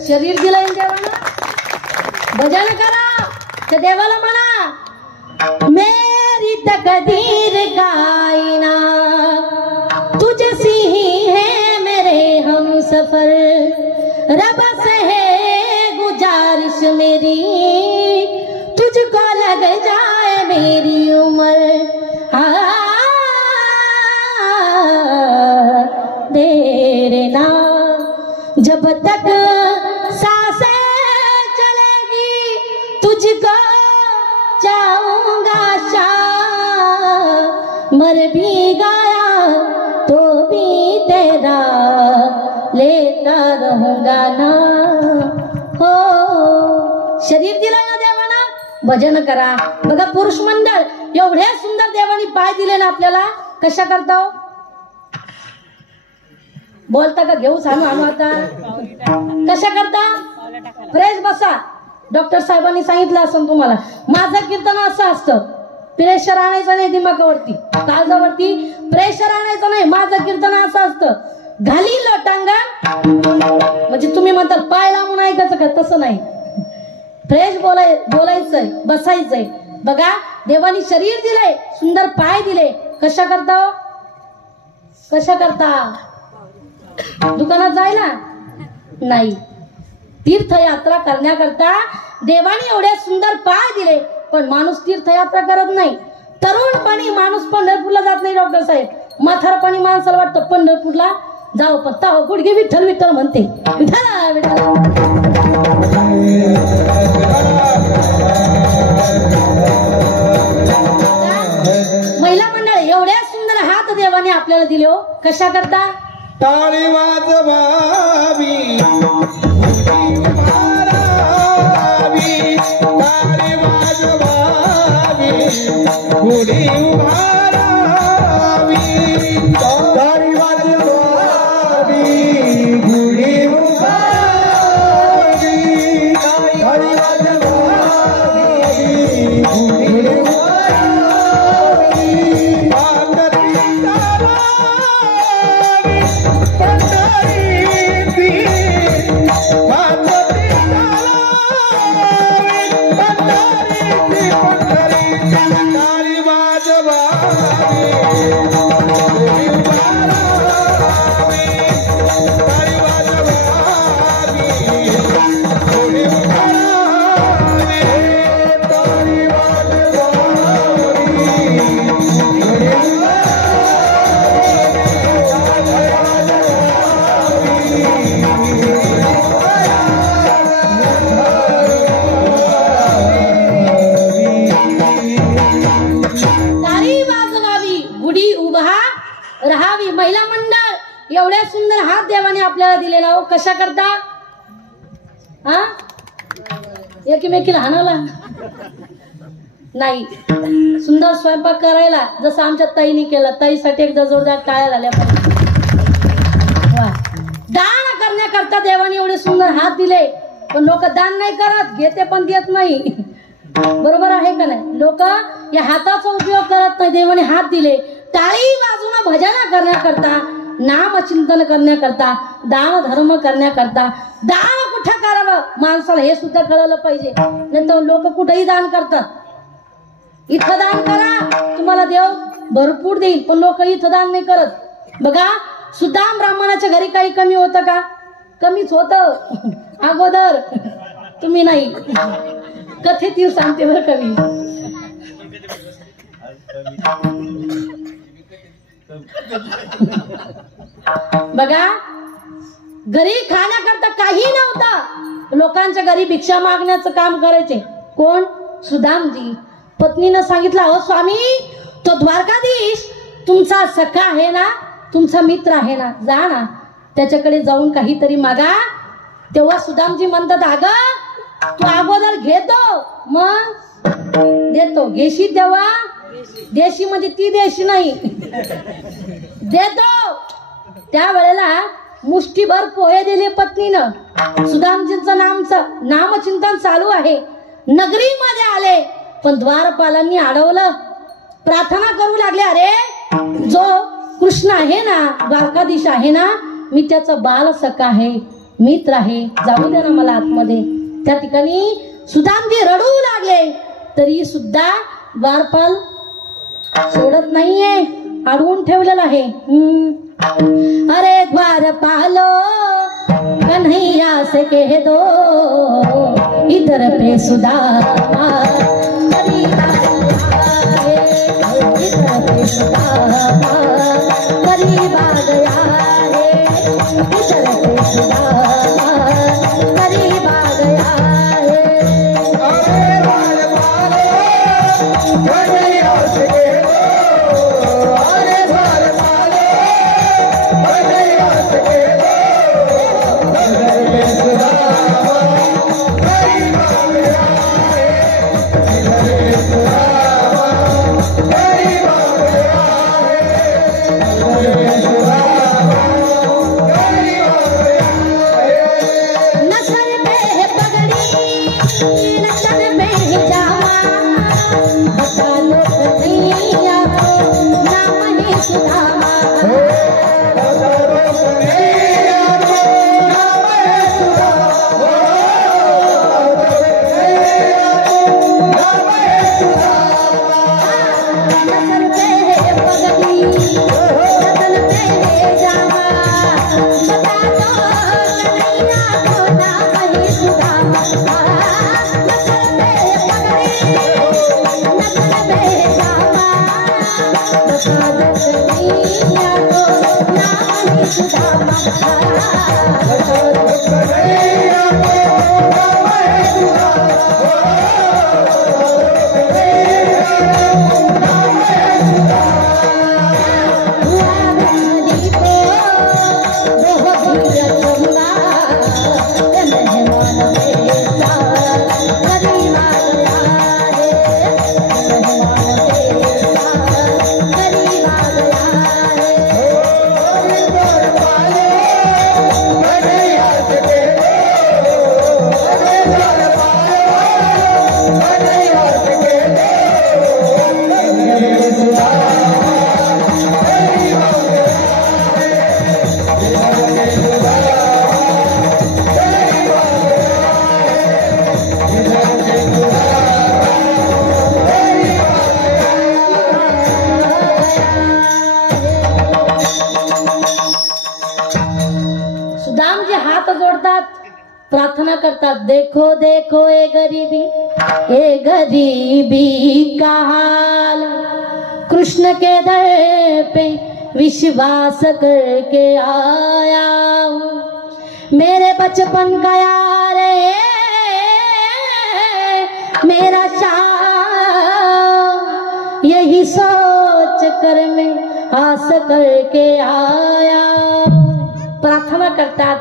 शरीर दिलंय देवाला, भजन करा. त्या देवाला म्हणा, मेरी तकदीर कायना तुझसी ही है मेरे हम सफर, रब से है गुजारिश मेरी तुझको लग जाए मेरी उम्र, देर ना जब तक सांसें चलेगी तुझको जाऊंगा शाह, मर भी गया तो भी तेरा लेता रहूंगा ना. हो, शरीर दिलं ना देवाना, भजन करा. बघा पुरुष मंडळ एवढे सुंदर देवानी पाय दिले ना आपल्याला. कशा करता हो, बोलता का घेऊ सांगू आणू आता. कशा करता, फ्रेश बसा. डॉक्टर साहेबांनी सांगितलं असं तुम्हाला, माझं कीर्तन असं असतं, प्रेशर आणायचं नाही दिमागावरती, काळजावरती प्रेशर आणायचं नाही. माझं कीर्तन असं असतं, घाली लोटांगा म्हणजे तुम्ही म्हणतात पाय लावून ऐकायचं का, तसं नाही. फ्रेश बोलायचंय, बसायचंय. बघा देवानी शरीर दिलंय, सुंदर पाय दिले. कशा करता, कशा करता, दुकानात जायला नाही, तीर्थयात्रा करण्याकरता देवाने एवढे सुंदर पाय दिले. पण माणूस तीर्थयात्रा करत नाही, तरुणपणी माणूस पंढरपूरला जात नाही डॉक्टर साहेब. म्हातारपणी माणसाला वाटतं पंढरपूरला जाऊ पत्ता हो गुडघे विठ्ठल विठ्ठल म्हणते. विठ्ठला विठ्ठला महिला मंडळ एवढ्या सुंदर हात देवाने आपल्याला दिले हो. कशा करता? टाळी वाजवावी टाळी वाजवावी गुढी उभारावी टाळी वाजवावी गुढी उभारावी टाळी वाजवावी गुढी उभारावी राहावी. महिला मंडळ एवढ्या सुंदर हात देवाने आपल्याला दिलेला हो. कशा करता? हा एकमेकीला हाणाला नाही, सुंदर स्वयंपाक करायला जसं आमच्या ताईने केला. ताईसाठी एकदा जोरदार टाळ्या झाल्या पाहिजे. दान करण्याकरता देवाने एवढे सुंदर हात दिले, पण लोक दान नाही करत, घेते पण देत नाही. बरोबर आहे का नाही? लोक या हाताचा उपयोग करत नाही. देवाने हात दिले टाळी वाजून भजन करण्याकरता, नाम चिंतन करण्याकरता, दान धर्म करण्याकरता. दान कुठं करावं माणसाला हे सुद्धा कळलं पाहिजे. नंतर लोक कुठेही दान करतात. इथं दान करा तुम्हाला देव भरपूर देईल, पण लोक इथं दान नाही करत. बघा सुदाम ब्राह्मणाच्या घरी काही कमी होतं का? कमीच होतं अगोदर. तुम्ही नाही कथेतील सांगते बरं कमी. बघा घरी खाण्याकरता काही नव्हतं, लोकांच्या घरी भिक्षा मागण्याचं काम करायचे. कोण? सुदामजी. पत्नीनं सांगितलं, अहो स्वामी, तो द्वारकाधीश तुमचा सखा आहे ना, तुमचा मित्र आहे ना, जा ना त्याच्याकडे जाऊन काहीतरी मागा. तेव्हा सुदामजी म्हणतात, अगं तू अगोदर घेतो मग देतो. घेशी तेव्हा देशी म्हणजे ती देशी नाही, देतो. त्यावेळेला मुष्टीभर पोहे दिले पत्नीनं. सुदामजींचं नामचिंतन चालू आहे. नगरीमध्ये आले, पण द्वारपालांनी अडवलं. प्रार्थना करू लागले, अरे जो कृष्ण आहे ना, द्वारकाधीश आहे ना, मी त्याचा बाल सखा आहे, मित्र आहे, जाऊ दे ना मला आतमध्ये. त्या ठिकाणी सुदामजी रडू लागले, तरी सुद्धा द्वारपाल सोडत नाहीये, अडवून ठेवलेलं आहे. अरे द्वारपालो कन्हैया से कह दो, इधर पे सुदामा इधर पे सुदामा करीब आ गया है, इधर पे सुदामा करीब आ गया है. अरे द्वारपालो कन्हैया से कह दो, अरे द्वारपालो कन्हैया से कह दो, इधर पे सुदामा करीब आ गया है, इधर पे सुदामा करीब आ गया है, इधर पे सुदामा करीब आ गया है. नसर पे है पगड़ी, नसर पे है जामा, बता लो कन्हैया नाम है सुदामा. बता लो कन्हैया नाम है सुदामा, नाम है सुदामा. नसर पे है पगड़ी, नसर पे है जामा, बता दो कन्हैया को नाम है सुदामा. नसर पे है पगड़ी, नसर प्रार्थना करतात, देखो देखो ए गरीबी का हाल, कृष्ण के दर पे विश्वास करके आया हूँ, मेरे बचपन का यार है मेरा शाह, यही सोच कर मैं आस करके आया। प्रार्थना करतात।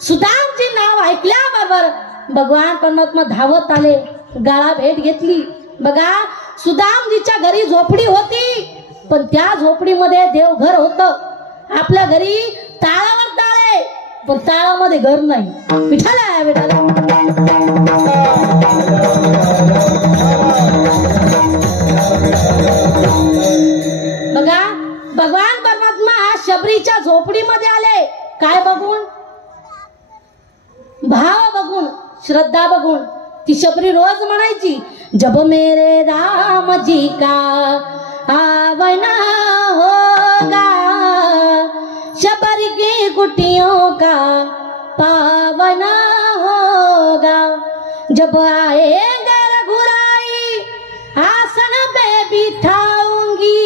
सुदामजी नाव ऐकल्याबरोबर भगवान परमात्मा धावत आले, गाळा भेट घेतली। बघा, सुदामजीच्या घरी झोपडी होती, पण त्या झोपडीमध्ये देवघर होतं। आपल्या घरी ताळावर ताळे, पण ताळामध्ये घर नाही। विठाला विठाला बघा, भगवान परमात्मा शबरीच्या झोपडीमध्ये आले। काय बघून? भाव बघून, श्रद्धा बघून। ती शबरी रोज म्हणायची, जब मेरे राम जी का आवना होगा, शबरी की कुटियों का पावना होगा, जब आएगा रघुराई आसन पे बिठाऊंगी,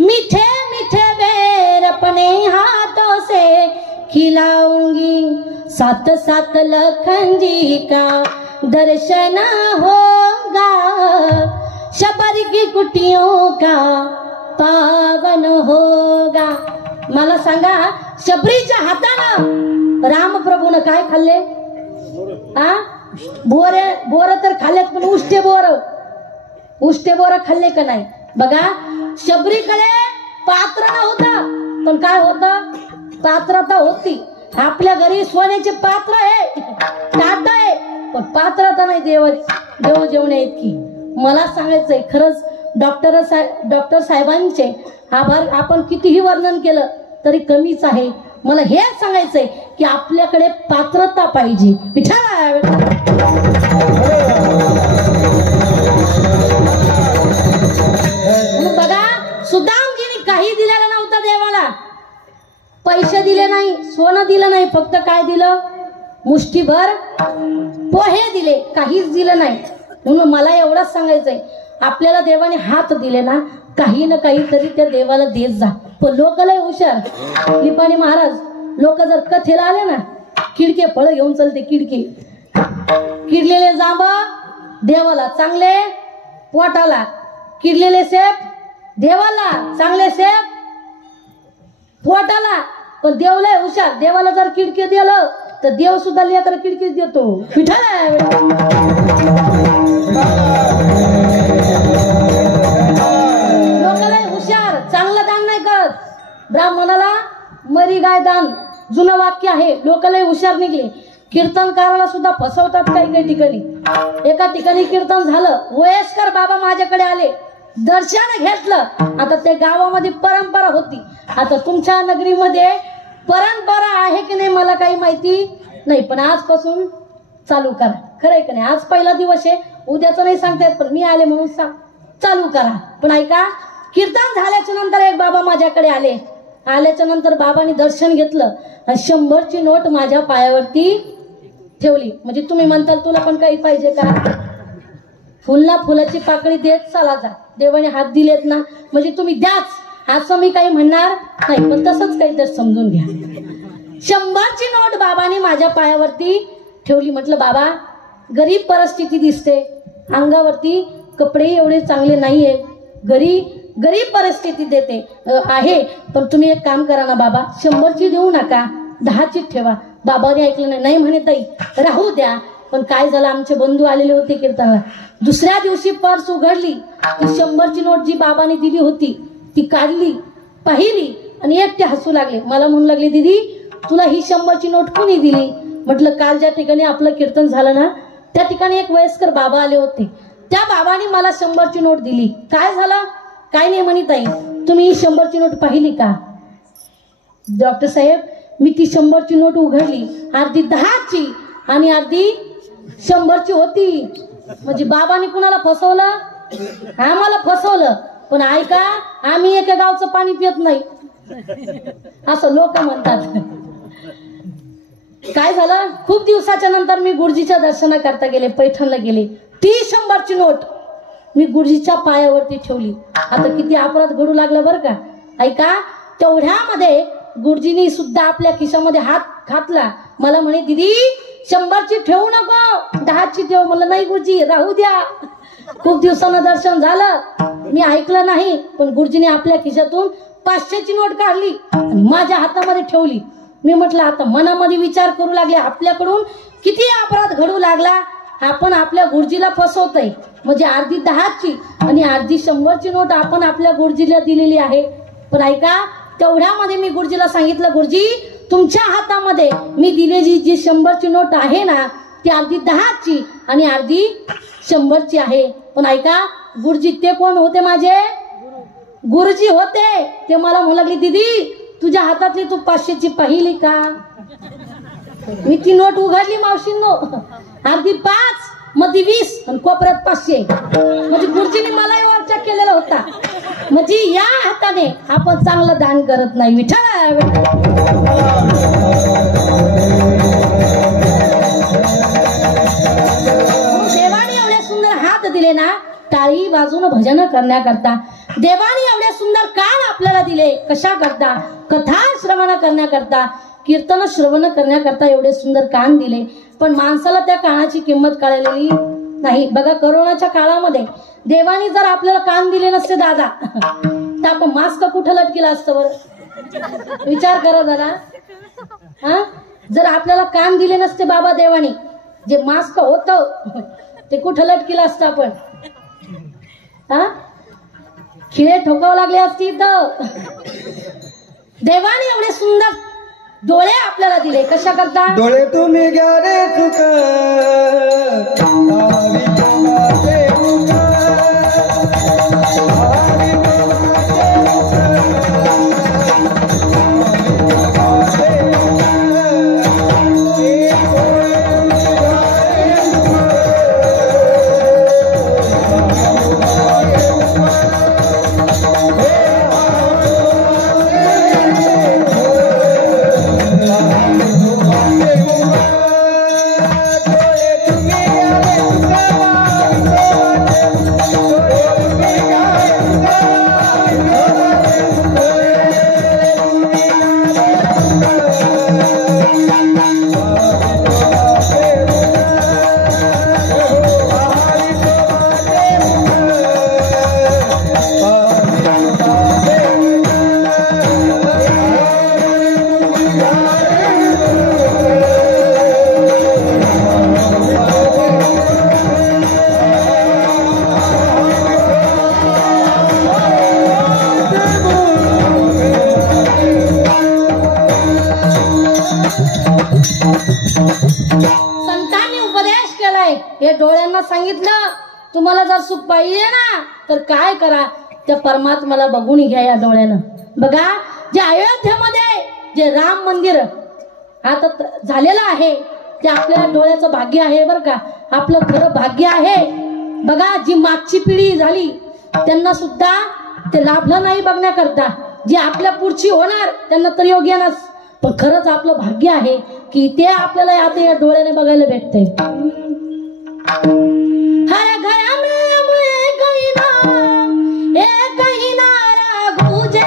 मीठे मीठे बेर अपने हाथों से खिलाऊंगी, साथ साथ लखन जी का दर्शन होगा, शबरी की कुटियों का पावन होगा। मला सांगा, शबरीच्या हातानं रामप्रभूनं काय खाल्ले? बोर तर खाल्लेत, पण उष्टे बोर खाल्ले का नाही? बघा, शबरीकडे पात्र नव्हतं, पण काय होतं? पात्रता होती। आपल्या घरी सोन्याचे पात्र आहे, ताट आहे, पण पात्रता नाही देव जेवणे इतकी। मला सांगायचंय, खरंच डॉक्टर साहेबांचे आभार आपण कितीही वर्णन केलं तरी कमीच आहे। मला हे सांगायचंय की आपल्याकडे पात्रता पाहिजे। बघा, सुदामजीने काही दिलेलं नव्हतं देवाला, पैसे दिले नाही, सोनं दिलं नाही, फक्त काय दिलं? मुष्टीभर पोहे दिले, काहीच दिलं नाही। म्हणून मला एवढंच सांगायचंय, आपल्याला देवाने हात दिले ना, काही ना काहीतरी त्या देवाला देत जा। पण लोक लय हुशार। लिपाणी महाराज लोक जर कथेला आले ना, किडके फळ घेऊन चलते, किडलेले जांब देवाला, चांगले पोटाला, किडलेले सेब देवाला, चांगले सेब पोटाला। पण देव लय हुशार, देवाला जर किडके दिलं तर देव सुद्धा लेकर किडकीच देतो। लोक लय हुशार, चांगलं दान नाही करत। ब्राह्मणाला मरी गाय दान जुनं वाक्य आहे। लोक लय हुशार निघले, कीर्तनकाराला सुद्धा फसवतात काही ठिकाणी। एका ठिकाणी कीर्तन झालं, वयस्कर बाबा माझ्याकडे आले, दर्शन घेतलं। आता ते गावामध्ये परंपरा होती, आता तुमच्या नगरीमध्ये परंपरा आहे की नाही मला काही माहिती नाही, पण आजपासून चालू करा। खरंय का नाही? आज पहिला दिवस आहे, उद्याचं नाही सांगता येत, पण मी आले म्हणून चालू करा। पण ऐका, कीर्तन झाल्याच्या नंतर एक बाबा माझ्याकडे आले, आल्याच्या नंतर बाबांनी दर्शन घेतलं आणि 100ची नोट माझ्या पायावरती ठेवली। म्हणजे तुम्ही म्हणताल तुला पण काही पाहिजे का? फुलाची पाकळी देत चाला जा, देवाने हात दिलेत ना, म्हणजे तुम्ही द्याच। असं मी काही म्हणणार नाही, पण तसंच काहीतरी समजून घ्या. 100ची नोट बाबांनी माझ्या पायावरती ठेवली. म्हटलं बाबा, गरीब परिस्थिती दिसते, अंगावरती कपडे एवढे चांगले नाहीये, गरीब परिस्थिती देते आहे, पण तुम्ही एक काम करा ना बाबा, 100ची देऊ नका, 10ची ठेवा. बाबाने ऐकलं नाही. नाही म्हणे ताई, राहू द्या. पण काय झालं, आमचे बंधू आलेले होते कीर्तनाला. दुसऱ्या दिवशी पर्स उघडली, ती 100ची नोट जी बाबाने दिली होती ती काढली, पाहिली आणि एकटे हसू लागले. मला म्हणू लागले, दीदी तुला ही 100ची नोट कोणी दिली? म्हटलं काल ज्या ठिकाणी आपलं कीर्तन झालं ना, त्या ठिकाणी एक वयस्कर बाबा आले होते, त्या बाबाने मला 100ची नोट दिली. काय झालं? काय नाही म्हणे ताई, तुम्ही ही 100ची नोट पाहिली का? डॉक्टर साहेब, मी ती 100ची नोट उघडली, अर्धी 10ची आणि अर्धी 100ची होती. म्हणजे बाबाने कुणाला फसवलं? आम्हाला फसवलं. पण ऐका, आम्ही एका गावचं पाणी पित नाही असं लोक म्हणतात. काय झालं, खूप दिवसाच्या नंतर मी गुरुजीच्या दर्शनाकरता गेले, पैठणला गेले. ती 100ची नोट मी गुरुजीच्या पायावरती ठेवली. आता किती अपराध घडू लागला बरं का. ऐका, तेवढ्यामध्ये गुरुजींनी सुद्धा आपल्या खिशामध्ये हात घातला. मला म्हणे, दीदी 100ची ठेवू नको, 10ची ठेव. म्हणलं नाही गुरुजी, राहू द्या. खूप दिवसानं दर्शन झालं, मी ऐकलं नाही, पण गुरुजीने आपल्या खिशातून 500ची नोट काढली आणि माझ्या हातामध्ये ठेवली. मी म्हटलं, आता मनामध्ये विचार करू लागले, आपल्याकडून किती अपराध घडू लागला, आपण आपल्या गुरुजीला फसवतोय. म्हणजे अर्धी 10ची आणि अर्धी 100ची नोट आपण आपल्या गुरुजीला दिलेली आहे. पण ऐका, तेवढ्यामध्ये मी गुरुजीला सांगितलं, गुरुजी तुमच्या हातामध्ये मी दिलेली जी 100ची नोट आहे ना, ती अर्धी 10ची आणि अर्धी 100ची आहे. पण ऐका, गुरुजी ते कोण होते? माझे गुरुजी होते. ते मला म्हणू लागले, दीदी तुझ्या हातातली तू 500ची पाहिली का? मी ती नोट उघडली मावशींनो, अर्धी 5, मध्ये 20 आणि कोपऱ्यात 500. म्हणजे गुरुजीने मला चेक केलेला होता. म्हणजे या हाताने आपण चांगलं दान करत नाही. विठ्ठल देवाने एवढे सुंदर हात दिले ना, टाळी वाजून भजन करण्याकरता. देवाने एवढे सुंदर कान आपल्याला दिले, कशा करता? कथा श्रवण करण्याकरता, कीर्तन श्रवण करण्याकरता एवढे सुंदर कान दिले. पण माणसाला त्या कानाची किंमत कळलेली नाही. बघा, कोरोनाच्या काळामध्ये देवाने जर आपल्याला कान दिले नसते दादा, तर आपण मास्क कुठं लटकेला असतं बरं? विचार करा जरा. हा, जर आपल्याला कान दिले नसते बाबा देवाने, जे मास्क होत ते कुठं लटकेलं असतं आपण? हा, खिळे ठोकावं लागले असती. तर देवाने एवढे सुंदर डोळे आपल्याला दिले, कशा करता? डोळे तुम्ही घ्या रे तुका, संतांनी उपदेश केलाय. हे डोळ्यांना सांगितलं, तुम्हाला जर सुख पाहिजे ना, तर काय करा? त्या परमात्म्याला बघून घ्या या डोळ्यानं. बघा, जे अयोध्येमध्ये जे राम मंदिर आता झालेलं आहे, ते आपल्या डोळ्याचं भाग्य आहे बरं का. आपलं खरं भाग्य आहे. बघा, जी मागची पिढी झाली त्यांना सुद्धा ते लाभलं नाही बघण्याकरता. जी आपल्या पुढची होणार त्यांना तर योग्य नस. पण खरंच आपलं भाग्य आहे की ते आपल्याला आता या डोळ्याने बघायला भेटतंय. हर घर में एक ही नारा गूंजे,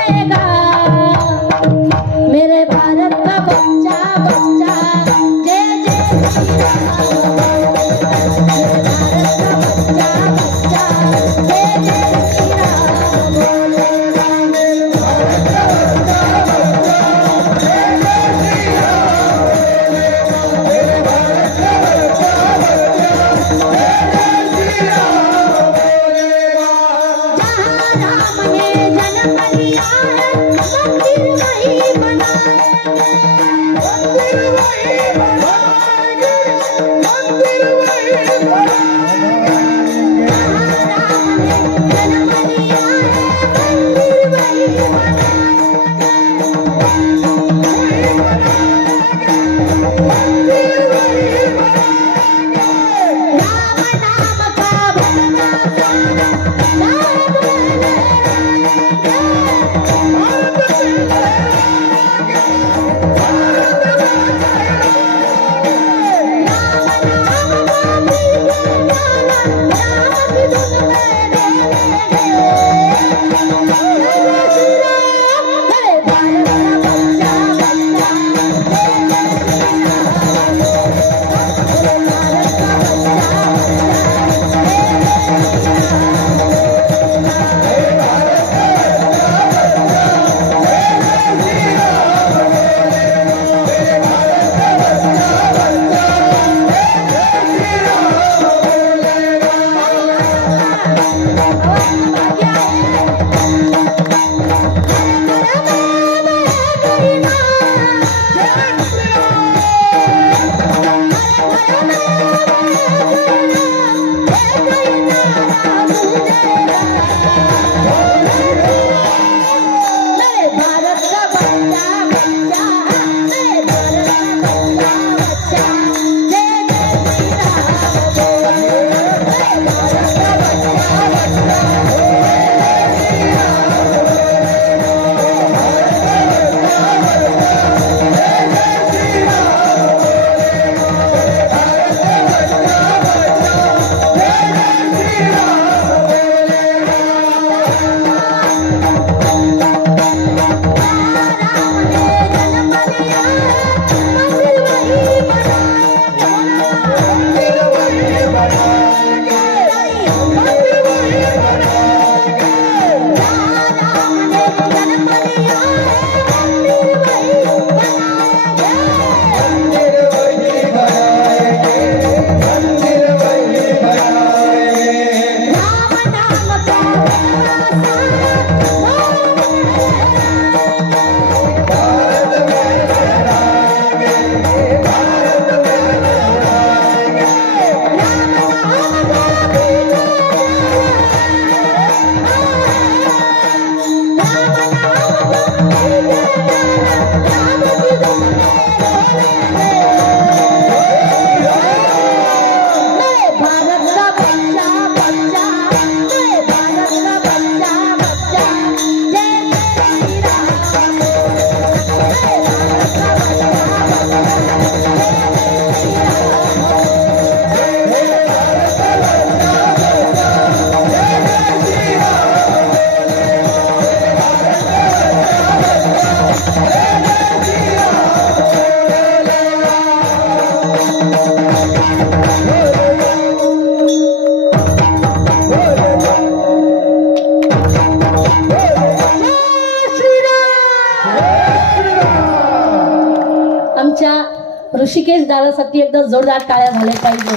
ऋषिकेश दादासाठी एकदा जोरदार टाळ्या झाल्या पाहिजे.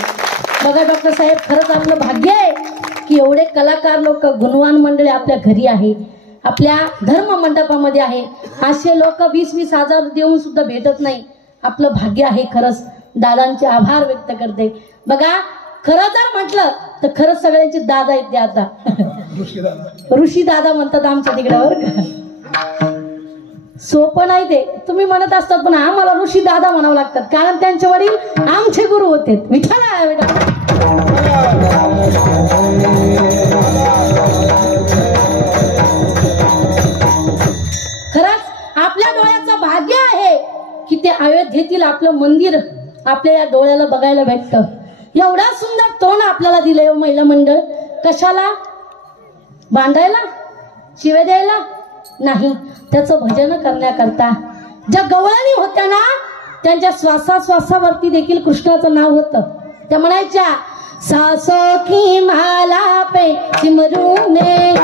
बघा डॉक्टर साहेब, खरंच आपलं भाग्य आहे की एवढे कलाकार लोक, गुणवान मंडळी आपल्या घरी आहे, आपल्या धर्म मंडपामध्ये आहे. असे लोक 20-20 हजार देऊन सुद्धा भेटत नाही. आपलं भाग्य आहे. खरंच दादांचे आभार व्यक्त करते. बघा, खरं जर म्हटलं तर खरंच सगळ्यांचे दादा आहेत ते आता ऋषी दादा म्हणतात आमच्या तिकड्यावर. सोपं नाही ते, तुम्ही म्हणत असतात, पण आम्हाला ऋषी दादा म्हणावं लागतात, कारण त्यांचे वडील आमचे गुरु होते. विठ्ठला बेटा, खरंच आपल्या डोळ्याचं भाग्य आहे की ते अयोध्येतील आपलं मंदिर आपल्या या डोळ्याला बघायला भेटतं. एवढा सुंदर तोंड आपल्याला दिलंय महिला मंडळ. कशाला? बांधायला, शिव्या द्यायला नाही, त्याचं भजन करण्याकरता. ज्या गवळणी होत्या ना, त्यांच्या श्वासाश्वासावरती देखील कृष्णाचं नाव होतं. त्या म्हणायच्या, सासो की माला पे सिमरू में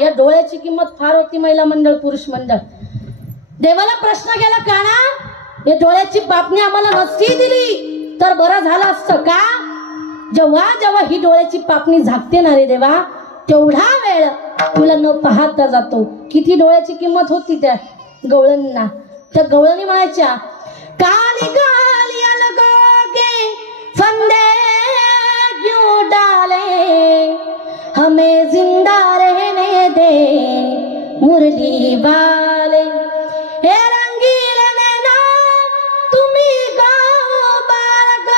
या डोळ्याची किंमत फार होती महिला मंडळ पुरुष मंडळ. देवाला प्रश्न केला काना या डोळ्याची पापणी आम्हाला नसती दिली तर बरं झालं असतं का. जेव्हा जेव्हा ही डोळ्याची पापणी झाकते ना रे देवा तेवढा वेळ तुला न पाहता जातो. किती डोळ्याची किंमत होती त्या गवळणींना. त्या गवळणी म्हणायच्या काली काली अलगोगे फंदे क्यों डाले हमें जिंदा रहने दे मुरली वाले. हे रंगीले नैना तुम्ही गाओ बालक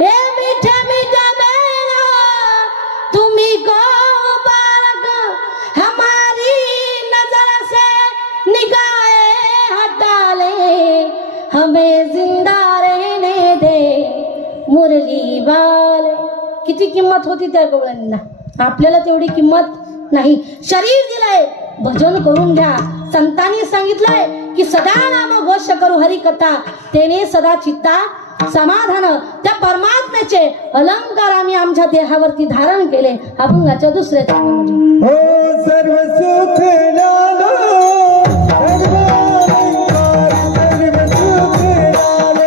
हे मीठे मीठे नैना तुम्ही गाओ बालक हमारी नजर से निगाहें हटा ले हमें जिंदा रहने दे मुरली वाले. किती किंमत होती त्या गवळणींना. आपल्याला तेवढी किंमत नाही. शरीर दिलंय भजन करून घ्या. संतांनी सांगितलंय की सदा नाम घोष करू हरी कथा तेने सदा चित्ता समाधान. त्या परमात्म्याचे अलंकार आम्ही आमच्या देहावरती धारण केले. अभंगाच्या दुसऱ्या चरणामध्ये हो सर्व सुख लालो सर्व अलंकार सर्व सुख लालो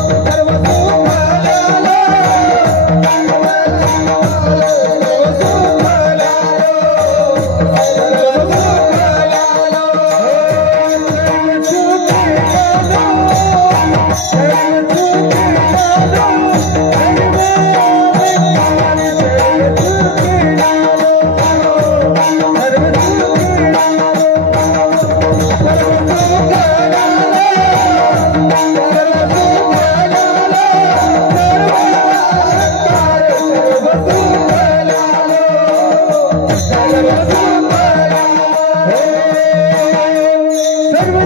सर्व सुख लालो सर्व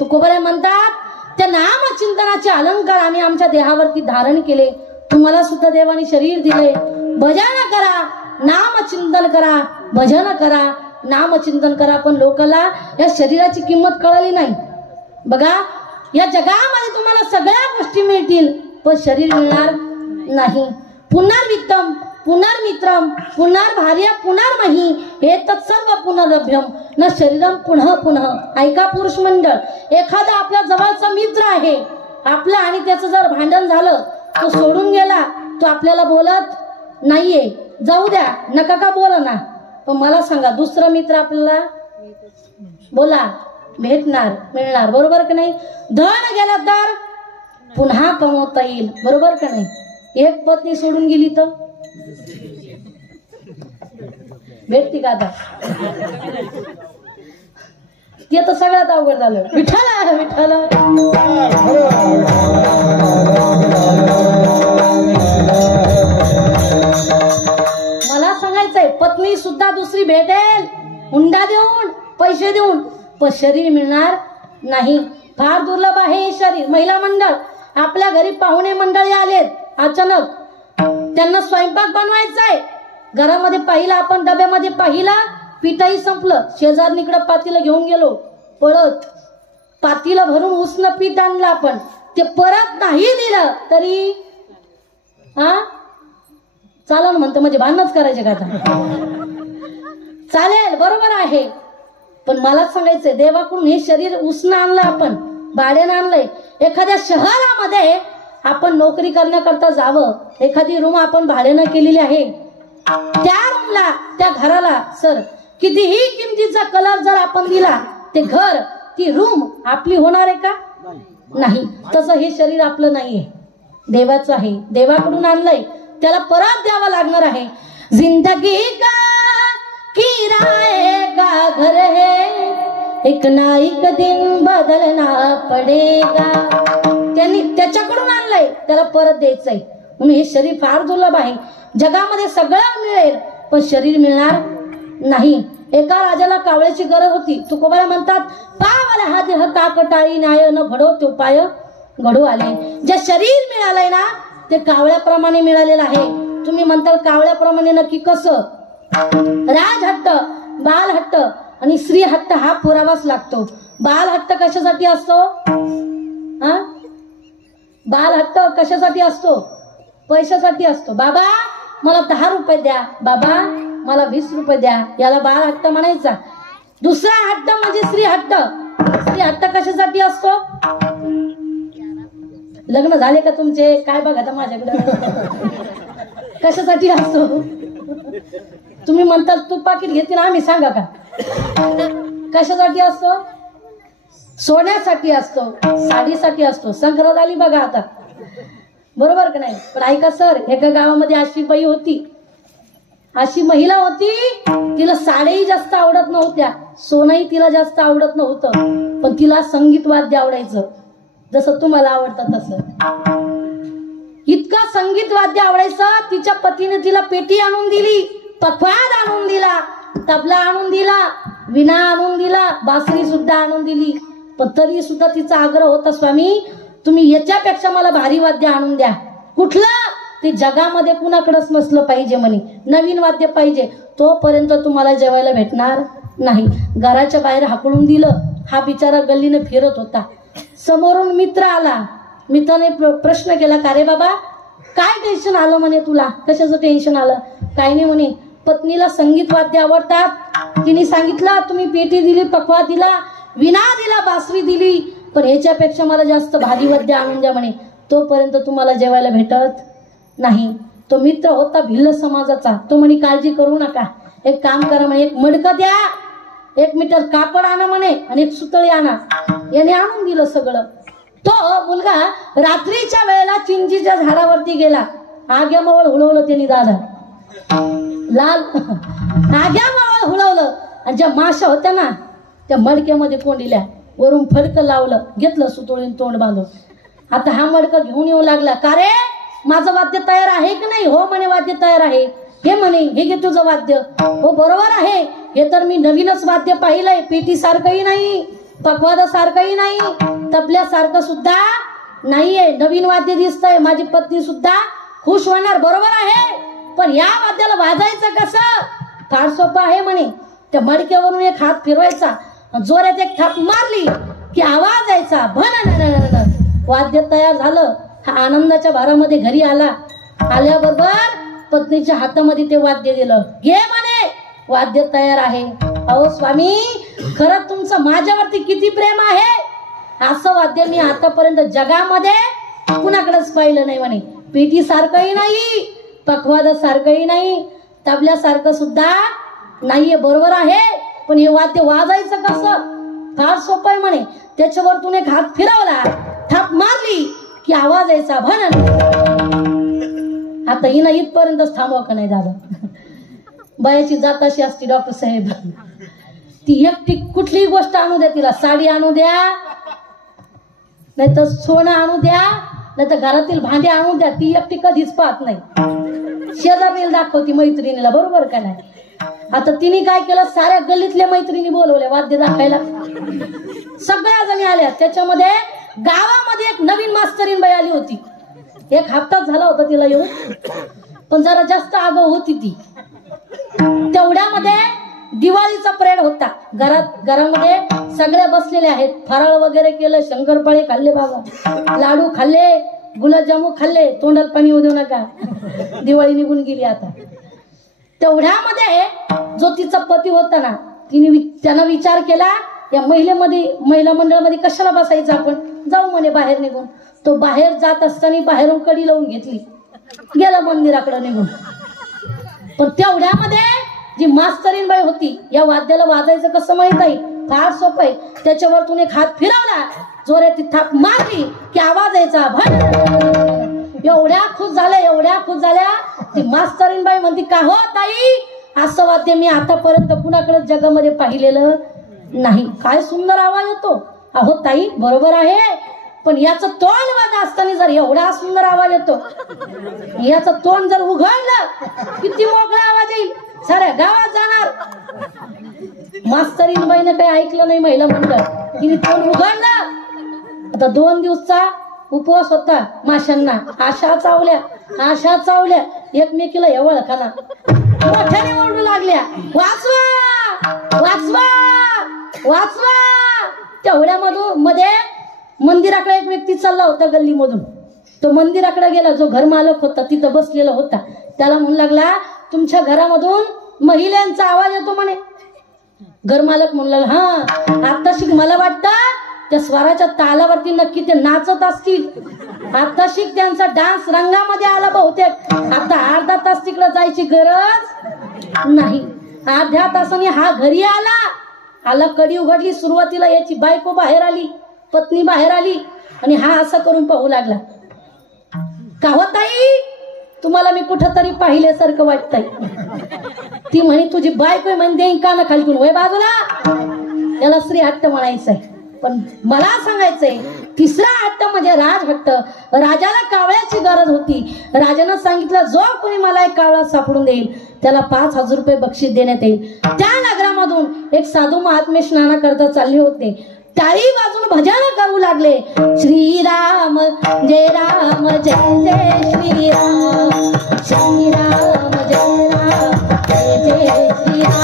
तुकोबरे म्हणतात त्या नामचिंतनाचे अलंकार आम्ही आमच्या देहावरती धारण केले. तुम्हाला सुद्धा देवाने शरीर दिले. भजन करा नामचिंतन करा भजन करा नामचिंतन करा. पण लोकांना या शरीराची किंमत कळली नाही. बघा या जगामध्ये तुम्हाला सगळ्या गोष्टी मिळतील पण शरीर मिळणार नाही. पुनर्वित्तम पुनर्मित्रम पुनर्भार्य पुनर्मही हे तत्सर्व पुनरभ्यम न शरीरम पुनः पुनः. ऐका पुरुष मंडळ एखादा आपल्या जवळचा मित्र आहे आपला आणि त्याचं जर भांडण झालं तो सोडून गेला तो आपल्याला बोलत नाहीये. जाऊ द्या नका का बोला ना. पण मला सांगा दुसरा मित्र आपल्याला बोला भेटणार मिळणार बरोबर का नाही. धन गेला तर पुन्हा कमवता येईल बरोबर का नाही. एक पत्नी सोडून गेली तर भेटती का आता. ते तर सगळ्यात अवघड झालं. विठ्ठला विठ्ठला मला सांगायचंय पत्नी सुद्धा दुसरी भेटेल हुंडा देऊन पैसे देऊन पण शरीर मिळणार नाही. फार दुर्लभ आहे हे शरीर. महिला मंडळ आपल्या घरी पाहुणे मंडळी आलेत अचानक त्यांना स्वयंपाक बनवायचा आहे. घरामध्ये पाहिला आपण डब्यामध्ये पाहिला पिठाही संपलं. शेजारणीकडे पातीला घेऊन गेलो पळत पातीला भरून उसनं पीठ आणलं आपण ते परत नाही दिलं तरी हा चालेल म्हणतं. म्हणजे भांडणच करायचे का आता. चालेल बरोबर आहे पण मला सांगायचंय देवाकडून हे शरीर उसनं आणलं आपण भाड्यानं आणलंय. एखाद्या शहरामध्ये आपण नोकरी करण्याकरता जावं. एखादी रूम आपण भाड्यानं केलेली आहे त्या रूमला त्या घराला सर कितीही किमतीचा कलर जर आपण दिला ते घर ती रूम आपली होणार आहे का. नाही. तसं हे शरीर आपलं नाहीये, देवाचं आहे, देवाकडून आणलंय, त्याला परत द्यावं लागणार आहे. जिंदगी का किराए का घर है, एक ना एक दिन बदलना पडेगा. त्यांनी त्याच्याकडून आणलंय, त्याला परत द्यायचंय. म्हणून हे शरीर फार दुर्लभ आहे. जगामध्ये सगळं मिळेल पण शरीर मिळणार नाही. एका राजाला कावळ्याची गरज होती. तुकोबारा म्हणतात, पावाला हा देह काकटाळी न्याय न घडो तो पाय घडू आले. जे शरीर मिळालंय ना ते कावळ्याप्रमाणे मिळालेलं आहे. तुम्ही म्हणताल कावळ्याप्रमाणे नक्की कसं? राजहट्ट, बालहट्ट आणि स्त्री हट्ट हा पुरावाच लागतो. बालहट्ट कशासाठी असतो? बालहट्ट कशासाठी असतो? पैशासाठी असतो. बाबा मला 10 रुपये द्या, बाबा मला 20 रुपये द्या, याला बाळ हट्ट म्हणायचा. दुसरा हट्ट म्हणजे स्त्री हट्ट. स्त्री हट्ट कशासाठी असतो? लग्न झाले का तुमचे? काय बघा आता माझ्याकडे. कशासाठी असतो? तुम्ही म्हणताल तू पाकिट घेतील आम्ही, सांगा का? कशासाठी असतो? सोन्यासाठी असतो, साडीसाठी असतो. संक्रांत आली बघा आता, बरोबर का नाही? पण ऐका सर, एका गावामध्ये अशी बाई होती, अशी महिला होती, तिला साड्याही जास्त आवडत नव्हत्या, सोनंही तिला जास्त आवडत नव्हतं, पण तिला संगीत वाद्य आवडायचं, जसं तुम्हाला आवडतं तसं. इतकं संगीत वाद्य आवडायचं. तिच्या पतीने तिला पेटी आणून दिली, पखवाज आणून दिला, तबला आणून दिला, विणा आणून दिला, बासरी सुद्धा आणून दिली. पण तरी सुद्धा तिचा आग्रह होता, स्वामी तुम्ही याच्यापेक्षा मला भारी वाद्य आणून द्या. कुठलं? ते जगामध्ये कुणाकडेच नसलं पाहिजे म्हणे, नवीन वाद्य पाहिजे. तोपर्यंत तुम्हाला जेवायला भेटणार नाही. घराच्या बाहेर हाकलून दिलं. हा बिचारा गल्लीनं फिरत होता. समोरून मित्र आला. मित्राने प्रश्न केला, का रे बाबा काय टेन्शन आलं म्हणे तुला? कशाचं टेन्शन आलं? काही नाही म्हणे, पत्नीला संगीत वाद्य आवडतात, तिने सांगितलं तुम्ही पेटी दिली, पखवा दिला, विणा दिला, बासरी दिली, पण ह्याच्यापेक्षा मला जास्त भारी वाद्य आणून द्या म्हणे, तोपर्यंत तुम्हाला जेवायला भेटत नाही. तो मित्र होता भिल्ल समाजाचा. तो म्हणे काळजी करू नका, एक काम करा म्हणे, एक मडकं द्या, 1 मीटर कापड आणा म्हणे, आणि 1 सुतळी आणा. याने आणून दिलं सगळं. तो मुलगा रात्रीच्या वेळेला चिंचीच्या झाडावरती गेला. आग्यामावळ हुळवलं त्यांनी दादा, लाल आग्यामावळ हुळवलं, आणि ज्या माशा होत्या ना त्या मडक्यामध्ये कोंडिल्या, वरून फडकं लावलं, घेतलं सुतळीन तोंड बांधून. आता हा मडकं घेऊन येऊ लागला. का रे माझं वाद्य तयार आहे की नाही? हो म्हणे वाद्य तयार आहे. हे म्हणे हे घे तुझं वाद्य. हो बरोबर आहे, हे तर मी नवीनच वाद्य पाहिलंय, पेटी सारखंही नाही, पखवादा सारखंही नाही, तबल्यासारखं सुद्धा नाहीये, नवीन वाद्य दिसतंय. माझी पत्नी सुद्धा खुश होणार. बरोबर आहे, पण या वाद्याला वाजायचं कसं? फार सोपं आहे म्हणे. त्या मडक्यावरून एक हात फिरवायचा, जोरात एक थाप मारली की आवाज यायचा, भन, वाद्य तयार झालं. हा आनंदाच्या भारामध्ये घरी आला. आल्याबरोबर पत्नीच्या हातामध्ये ते वाद्य दिलं. घे म्हणे वाद्य तयार आहे. अहो स्वामी, खरं तुमचं माझ्यावरती किती प्रेम आहे. असं वाद्य मी आतापर्यंत जगामध्ये कुणाकडेच पाहिलं नाही म्हणे. पेटी सारखंही नाही, पखवादा सारखंही नाही, तबल्यासारखं सुद्धा नाहीये. बरोबर आहे, पण हे वाद्य वाजायचं कसं? फार सोपं आहे म्हणे. त्याच्यावर एक हात फिरवला, थाप मारली की आवाज यायचा, भन. आता हिनं इथपर्यंतच थांबवा का नाही दादा? बायाची जात अशी असती डॉक्टर साहेब, ती एकटी कुठलीही गोष्ट आणू द्या तिला, साडी आणू द्या, नाही तर सोनं आणू द्या, नाही तर घरातील भांडे आणू द्या, ती एकटी कधीच पाहत नाही. शेजारीला दाखवती मैत्रिणीला. बरोबर का नाही? आता तिने काय केलं, साऱ्या गल्लीतल्या मैत्रिणी बोलवल्या वाद्य दाखवायला. सगळ्या जणी आल्या. त्याच्यामध्ये गावामध्ये एक नवीन मास्तरीन बाई आली होती. 1 हप्ताच झाला होता तिला येऊन, पण जरा जास्त आगाऊ होती ती. तेवढ्यामध्ये दिवाळीचा परेड होता. घरामध्ये सगळ्या बसलेल्या आहेत. फराळ वगैरे केलं, शंकरपाळे खाल्ले बाबा, लाडू खाल्ले, गुलाबजामू खाल्ले. तोंडात पाणी येऊ देऊ नका, दिवाळी निघून गेली आता. तेवढ्यामध्ये जो तिचा पती होता ना, त्यानं विचार केला, या महिला मंडळामध्ये कशाला बसायचं, आपण जाऊ म्हणे बाहेर निघून. तो बाहेर जात असताना बाहेरून कडी लावून घेतली, गेला मंदिराकडे निघून. पण तेवढ्यामध्ये जी मास्तरीन बाई होती, या वाद्याला वाजायचं कसं माहित आहे? फार सोपं आहे. त्याच्यावरतून एक हात फिरवला, जोरात थाप मारली की आवाज यायचा भट. एवढ्या खुश झाल्या ती मास्तरीनबाई म्हणती का हो ताई असं वाद्य मी आतापर्यंत कुणाकडे जगामध्ये पाहिलेलं नाही. काय सुंदर आवाज येतो. अहो ताई बरोबर आहे पण याचं तोंड बघा असताना जर एवढा सुंदर आवाज येतो याचं तोंड जर उघडलं किती मोकळा आवाज येईल साऱ्या गावात जाणार. मास्तरीनबाईनं काही ऐकलं नाही महिला मंडळ तिने तोंड उघडलं. आता 2 दिवसचा उपवास होता माशांना. आशा चावल्या एकमेकीला एवळ खाना मोठ्याने ओरडू लागल्या वाचवा. तेवढ्यामधून मध्ये मंदिराकडे एक व्यक्ती चालला होता गल्लीमधून. तो मंदिराकडे गेला. जो घर मालक होता तिथं बसलेला होता. त्याला म्हणू लागला तुमच्या घरामधून महिलांचा आवाज येतो म्हणे. घर मालक म्हणू लागला हा आता मला वाटतं त्या स्वराच्या तालावरती नक्की ते नाचत असतील. आता त्यांचा डान्स रंगामध्ये आला बहुतेक. आता अर्धा तास तिकडे जायची गरज नाही. अर्ध्या तासाने हा घरी आला कडी उघडली. सुरुवातीला याची बायको बाहेर आली पत्नी बाहेर आली आणि हा असं करून पाहू लागला का हो ताई तुम्हाला मी कुठंतरी पाहिल्यासारखं वाटतंय. ती म्हणे तुझी बायको म्हणजे देईन का ना खाली वय बाजूला. याला स्त्री हट्ट म्हणायचंय. पण मला सांगायचंय तिसरा हट्ट म्हणजे राजहट्ट. राजाला कावळ्याची गरज होती. राजानं सांगितलं जो कोणी मला एक कावळा सापडून देईल त्याला 5,000 रुपये बक्षीस देण्यात येईल. त्या नगरामधून एक साधू महात्मे स्नानाकरता चालले होते. टाळी वाजून भजन गाऊ लागले. श्रीराम जय राम जय जय श्रीराम. श्रीराम जय राम जय जय श्रीराम.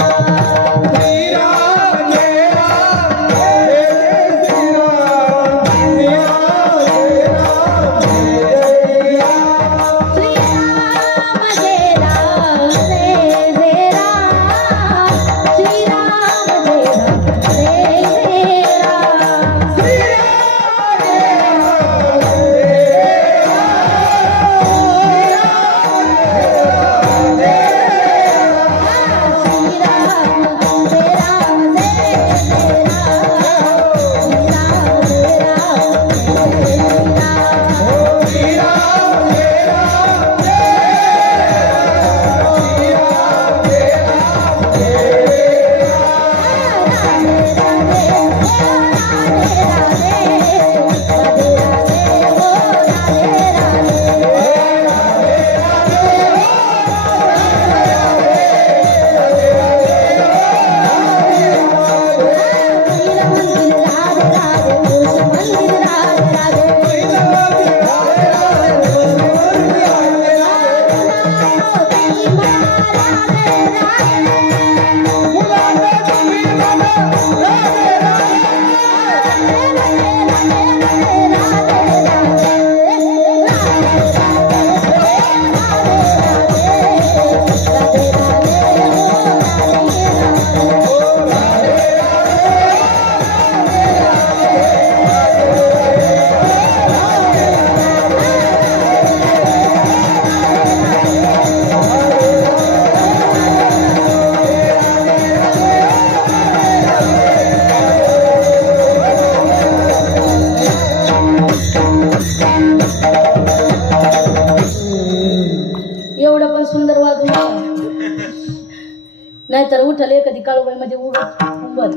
नाहीतर उठले कधी काळूबाई मध्ये उभं.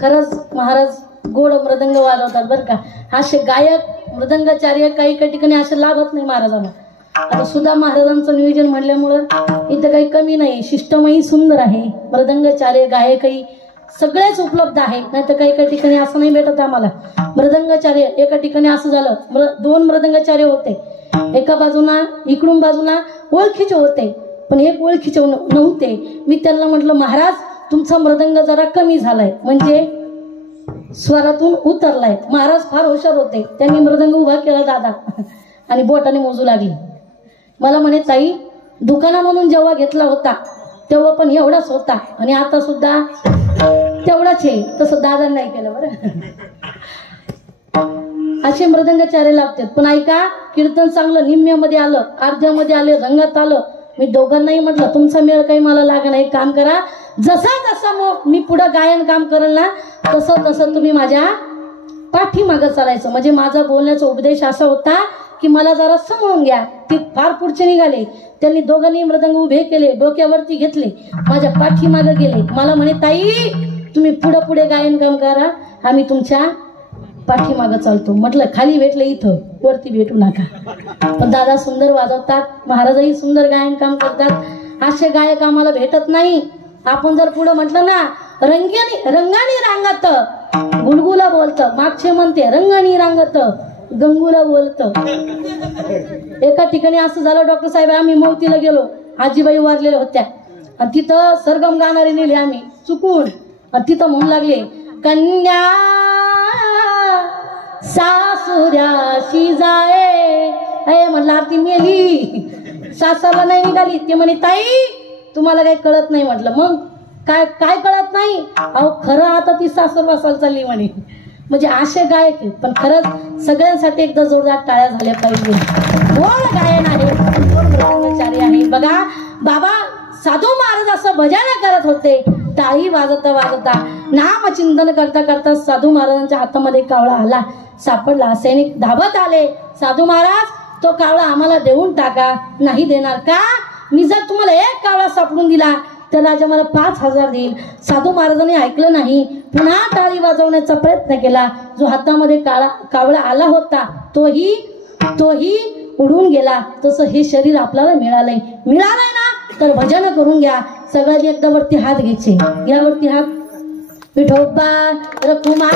खरंच महाराज गोड मृदंग वाजवतात बरं का. असे गायक मृदंगाचार्य काही ठिकाणी असे लाभत नाही महाराजांना. आता सुद्धा महाराजांचं नियोजन म्हणल्यामुळं इथं काही कमी नाही. सिस्टमही सुंदर आहे. मृदंगाचार्य गायकही सगळेच उपलब्ध आहे. नाही तर काही ठिकाणी असं नाही भेटत आम्हाला. मृदंगाचार्य एका ठिकाणी असं झालं 2 मृदंगाचार्य होते. एका बाजूला इकडून बाजूला ओळखीचे होते पण एक ओळखीचे नव्हते. मी त्यांना म्हटलं महाराज तुमचा मृदंग जरा कमी झालाय म्हणजे स्वरातून उतरलाय. महाराज फार हुशार होते. त्यांनी मृदंग उभा केला दादा आणि बोटाने मोजू लागले. मला म्हणे ताई दुकानामधून जेव्हा घेतला होता तेव्हा पण एवढाच होता आणि आता सुद्धा तेवढाच आहे. तसं दादा नाही केलं बरं. असे मृदंगाचार्य लागतात. पण ऐका कीर्तन चांगलं निम्म्यामध्ये आलं अर्ध्यामध्ये आले रंगात आलं. मी दोघांनाही म्हटलं तुमचा मेळ काही मला लागणार. एक काम करा जसा जसा मग मी पुढं गायन काम करेल ना तसं तसं तुम्ही माझ्या पाठीमागं चालायचं. म्हणजे माझा बोलण्याचा उपदेश असा होता की मला जरा समजून घ्या. ते फार पुढचे निघाले. त्यांनी दोघांनी मृदंग उभे केले, डोक्यावरती घेतले, माझ्या पाठीमागं गेले. मला म्हणे, ताई तुम्ही पुढे पुढे गायन काम करा, आम्ही तुमच्या पाठीमागं चालतो. म्हटलं खाली भेटलं इथं, वरती भेटू नका. पण दादा सुंदर वाजवतात, महाराजही सुंदर गायन काम करतात. असे गायक आम्हाला भेटत नाही. आपण जर पुढे म्हटलं ना, रंगानी रांगत गुलगुला बोलतं, मागचे म्हणते रंगानी रांगत गंगूला बोलतं. एका ठिकाणी असं झालं, डॉक्टर साहेब आम्ही मौतीला गेलो, आजीबाई वारलेल्या होत्या आणि तिथं सरगम गाणारे नेले आम्ही चुकून. आणि तिथं म्हणू लागले, कन्या सासुऱ्याशी जाये. म्हणलं आरती मेली, सासरला नाही निघाली. ते म्हणे, ताई तुम्हाला काही कळत नाही. म्हटलं मग काय काय कळत नाही? अहो खरं आता ती सासर वासाला चालली म्हणे. म्हणजे असे गायक आहेत. पण खरंच सगळ्यांसाठी एकदा जोरदार टाळ्या झाल्या पाहिजे. गोड गायन आहे, गोड ब्रह्मचारी आहे. बघा बाबा साधू महाराज असं भजन करत होते, टाळी वाजवता वाजवता नामचिंतन करता करता साधू महाराजांच्या हातामध्ये कावळा आला, सापडला. सैनिक धावत आले, साधू महाराज तो कावळा आम्हाला देऊन टाका. नाही देणार का? मी जर तुम्हाला एक कावळा सापडून दिला तर राजा मला 5,000 देईल. साधू महाराजांनी ऐकलं नाही, पुन्हा टाळी वाजवण्याचा प्रयत्न केला. जो हातामध्ये कावळा आला होता तोही उडून गेला. तसं हे शरीर आपल्याला मिळालंय ना, तर भजन करून घ्या. सगळ्यांनी एकदा वरती हात घ्यायचे. यावरती हात. विठोबा रखुमाई,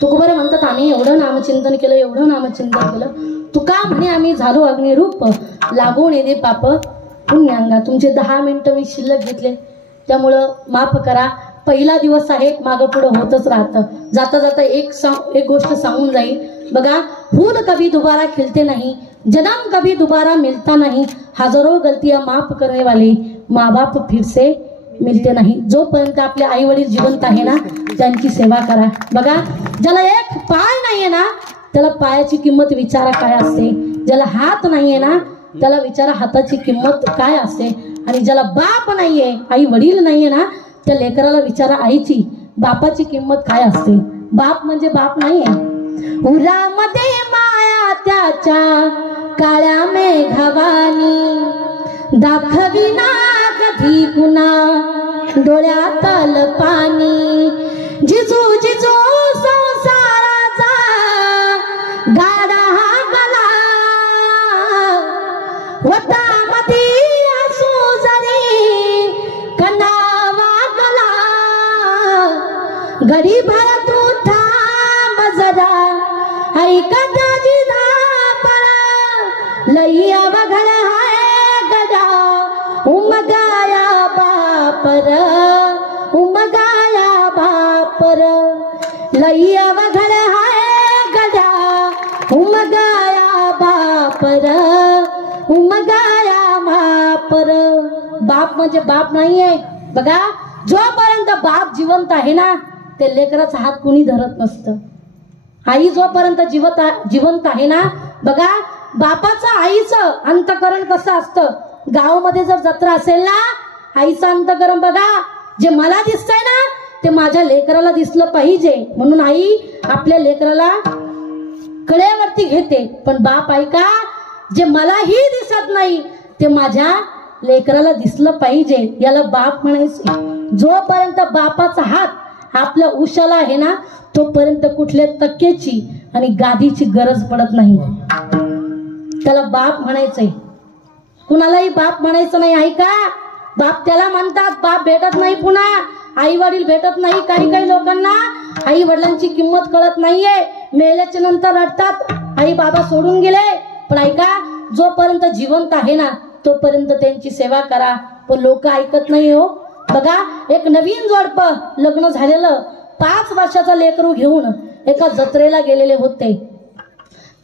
तुकोबरे म्हणतात आम्ही एवढं नामचिंतन केलं. तुका म्हणे आम्ही झालो अग्निरूप, लागून येते पाप पुण्यांगा. तुमचे 10 मिनिटं मी शिल्लक घेतले, त्यामुळं माफ करा. पहिला दिवस आहे, मागं पुढं होतच राहतं. जाता जाता एक गोष्ट सांगून जाईल. बघा, फूल कभी दोबारा खिलते नहीं, जन्म कभी दोबारा मिलता नहीं, हजारों गलतियां माफ करने वाले माँ बाप फिर से मिळते नाही. जोपर्यंत आपले आई वडील जिवंत आहे ना, त्यांची सेवा करा. बघा, ज्याला एक पाय नाहीये ना, त्याला पायाची किंमत विचारा काय असते. ज्याला हात नाहीये ना, त्याला विचारा हाताची किंमत काय असते. आणि ज्याला बाप नाहीये, आई वडील नाहीये ना, त्या लेकराला विचारा आईची बापाची किंमत काय असते. बाप म्हणजे बाप नाहीये. उरामध्ये माया त्याच्या काळ्या मेघवानी, दाखविना कधी कुणा डोळ्यातल पाणी. जिजू जिजू संसाराचा गाडा गला, वटामध्ये असू जरी कणावा गला. गरीबाला तू थांब जरा, ऐका दाजी धापा लई अवघड हाय गडा. उमगाया बापर, उमगाया बापर लई अवघड हाय गडा. उमगाया मापर. बाप म्हणजे बाप नाहीये बघा. जोपर्यंत बाप जिवंत आहे ना ते लेकराचा हात कुणी धरत नसतं. आई जोपर्यंत जिवंत आहे ना बघा, बापाचं आईचं अंतकरण कसं असतं. गावामध्ये जर जत्रा असेल ना, आईचं अंतकरण बघा, जे मला दिसतंय ना ते माझ्या लेकराला दिसलं पाहिजे म्हणून आई आपल्या लेकराला कड्यावरती घेते. पण बाप ऐका, जे मलाही दिसत नाही ते माझ्या लेकराला दिसलं पाहिजे, याला बाप म्हणायचे. जोपर्यंत बापाचा हात आपल्या उशाला आहे ना तोपर्यंत कुठल्या तक्क्याची आणि गादीची गरज पडत नाही. त्याला बाप म्हणायचंय. कुणालाही बाप म्हणायचं नाही. ऐका, बाप त्याला म्हणतात. बाप भेटत नाही पुन्हा, आई वडील भेटत नाही. काही लोकांना आई वडिलांची किंमत कळत नाहीये. मेल्याच्या नंतर रडतात आई बाबा सोडून गेले. पण ऐका, जोपर्यंत जिवंत आहे ना तोपर्यंत त्यांची सेवा करा. पण लोक ऐकत नाही हो. बघा, एक नवीन जोडपं लग्न झालेलं 5 वर्षाचा लेकरू घेऊन एका जत्रेला गेलेले होते.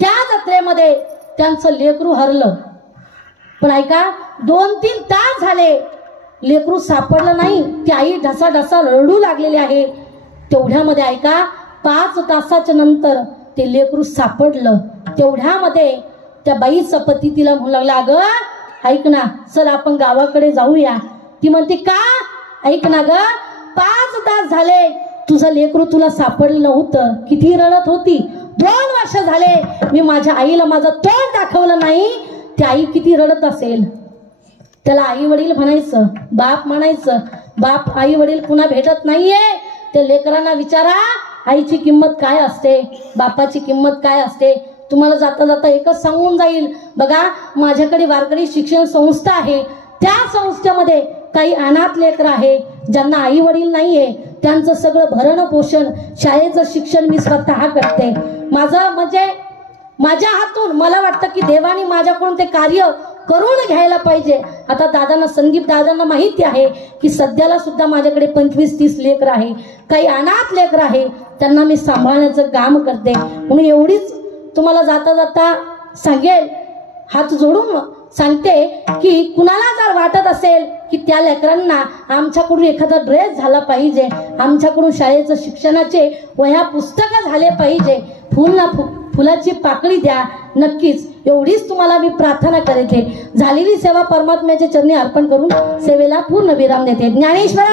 त्या जत्रेमध्ये त्यांचं लेकरू हरलं. पण ऐका, 2-3 तास झाले लेकरू सापडलं नाही. ती आई ढसाढसा रडू लागलेली आहे. तेवढ्यामध्ये ऐका, 5 तासाच्या नंतर ते लेकरू सापडलं. तेवढ्यामध्ये त्या बाईचा पती तिला म्हणू लागला, अगं ऐक ना, चल आपण गावाकडे जाऊया. ती म्हणते, का? ऐक ना ग, 5 तास झाले तुझं लेकरू तुला सापडलं नव्हतं. किती रडत होती. 2 वर्ष झाले मी माझ्या आईला माझं तोंड दाखवलं नाही. ती आई किती रडत असेल. त्याला आई वडील म्हणायचं, बाप म्हणायचं. बाप आई वडील पुन्हा भेटत नाहीये. ते लेकरांना विचारा आईची किंमत काय असते, बापाची किंमत काय असते. तुम्हाला जाता जाता एकच सांगून जाईल. बघा, माझ्याकडे वारकरी शिक्षण संस्था आहे. त्या संस्थेमध्ये काही अनाथ लेकर आहे ज्यांना आई वडील नाहीये. त्यांचं सगळं भरण पोषण, शाळेचं शिक्षण मी स्वतः करते. माझं म्हणजे माझ्या हातून मला वाटतं की देवाने माझ्याकडून ते कार्य करून घ्यायला पाहिजे. आता दादांना, संदीप दादांना माहिती आहे की सध्याला सुद्धा माझ्याकडे 25-30 लेकर आहे. काही अनाथ लेकर आहे, त्यांना मी सांभाळण्याचं काम करते. म्हणून एवढीच तुम्हाला जाता जाता सांगेल, हात जोडून सांगते की कुणाला जर वाटत असेल की त्या लेकरांना आमच्याकडून एखादा ड्रेस झाला पाहिजे, आमच्याकडून शाळेचं शिक्षणाचे वह्या पुस्तकं झाले पाहिजे, फुलाची पाकळी द्या. नक्कीच एवढीच तुम्हाला मी प्रार्थना करते. झालेली सेवा परमात्म्याच्या चरणी अर्पण करून सेवेला पूर्ण विराम देते. ज्ञानेश्वर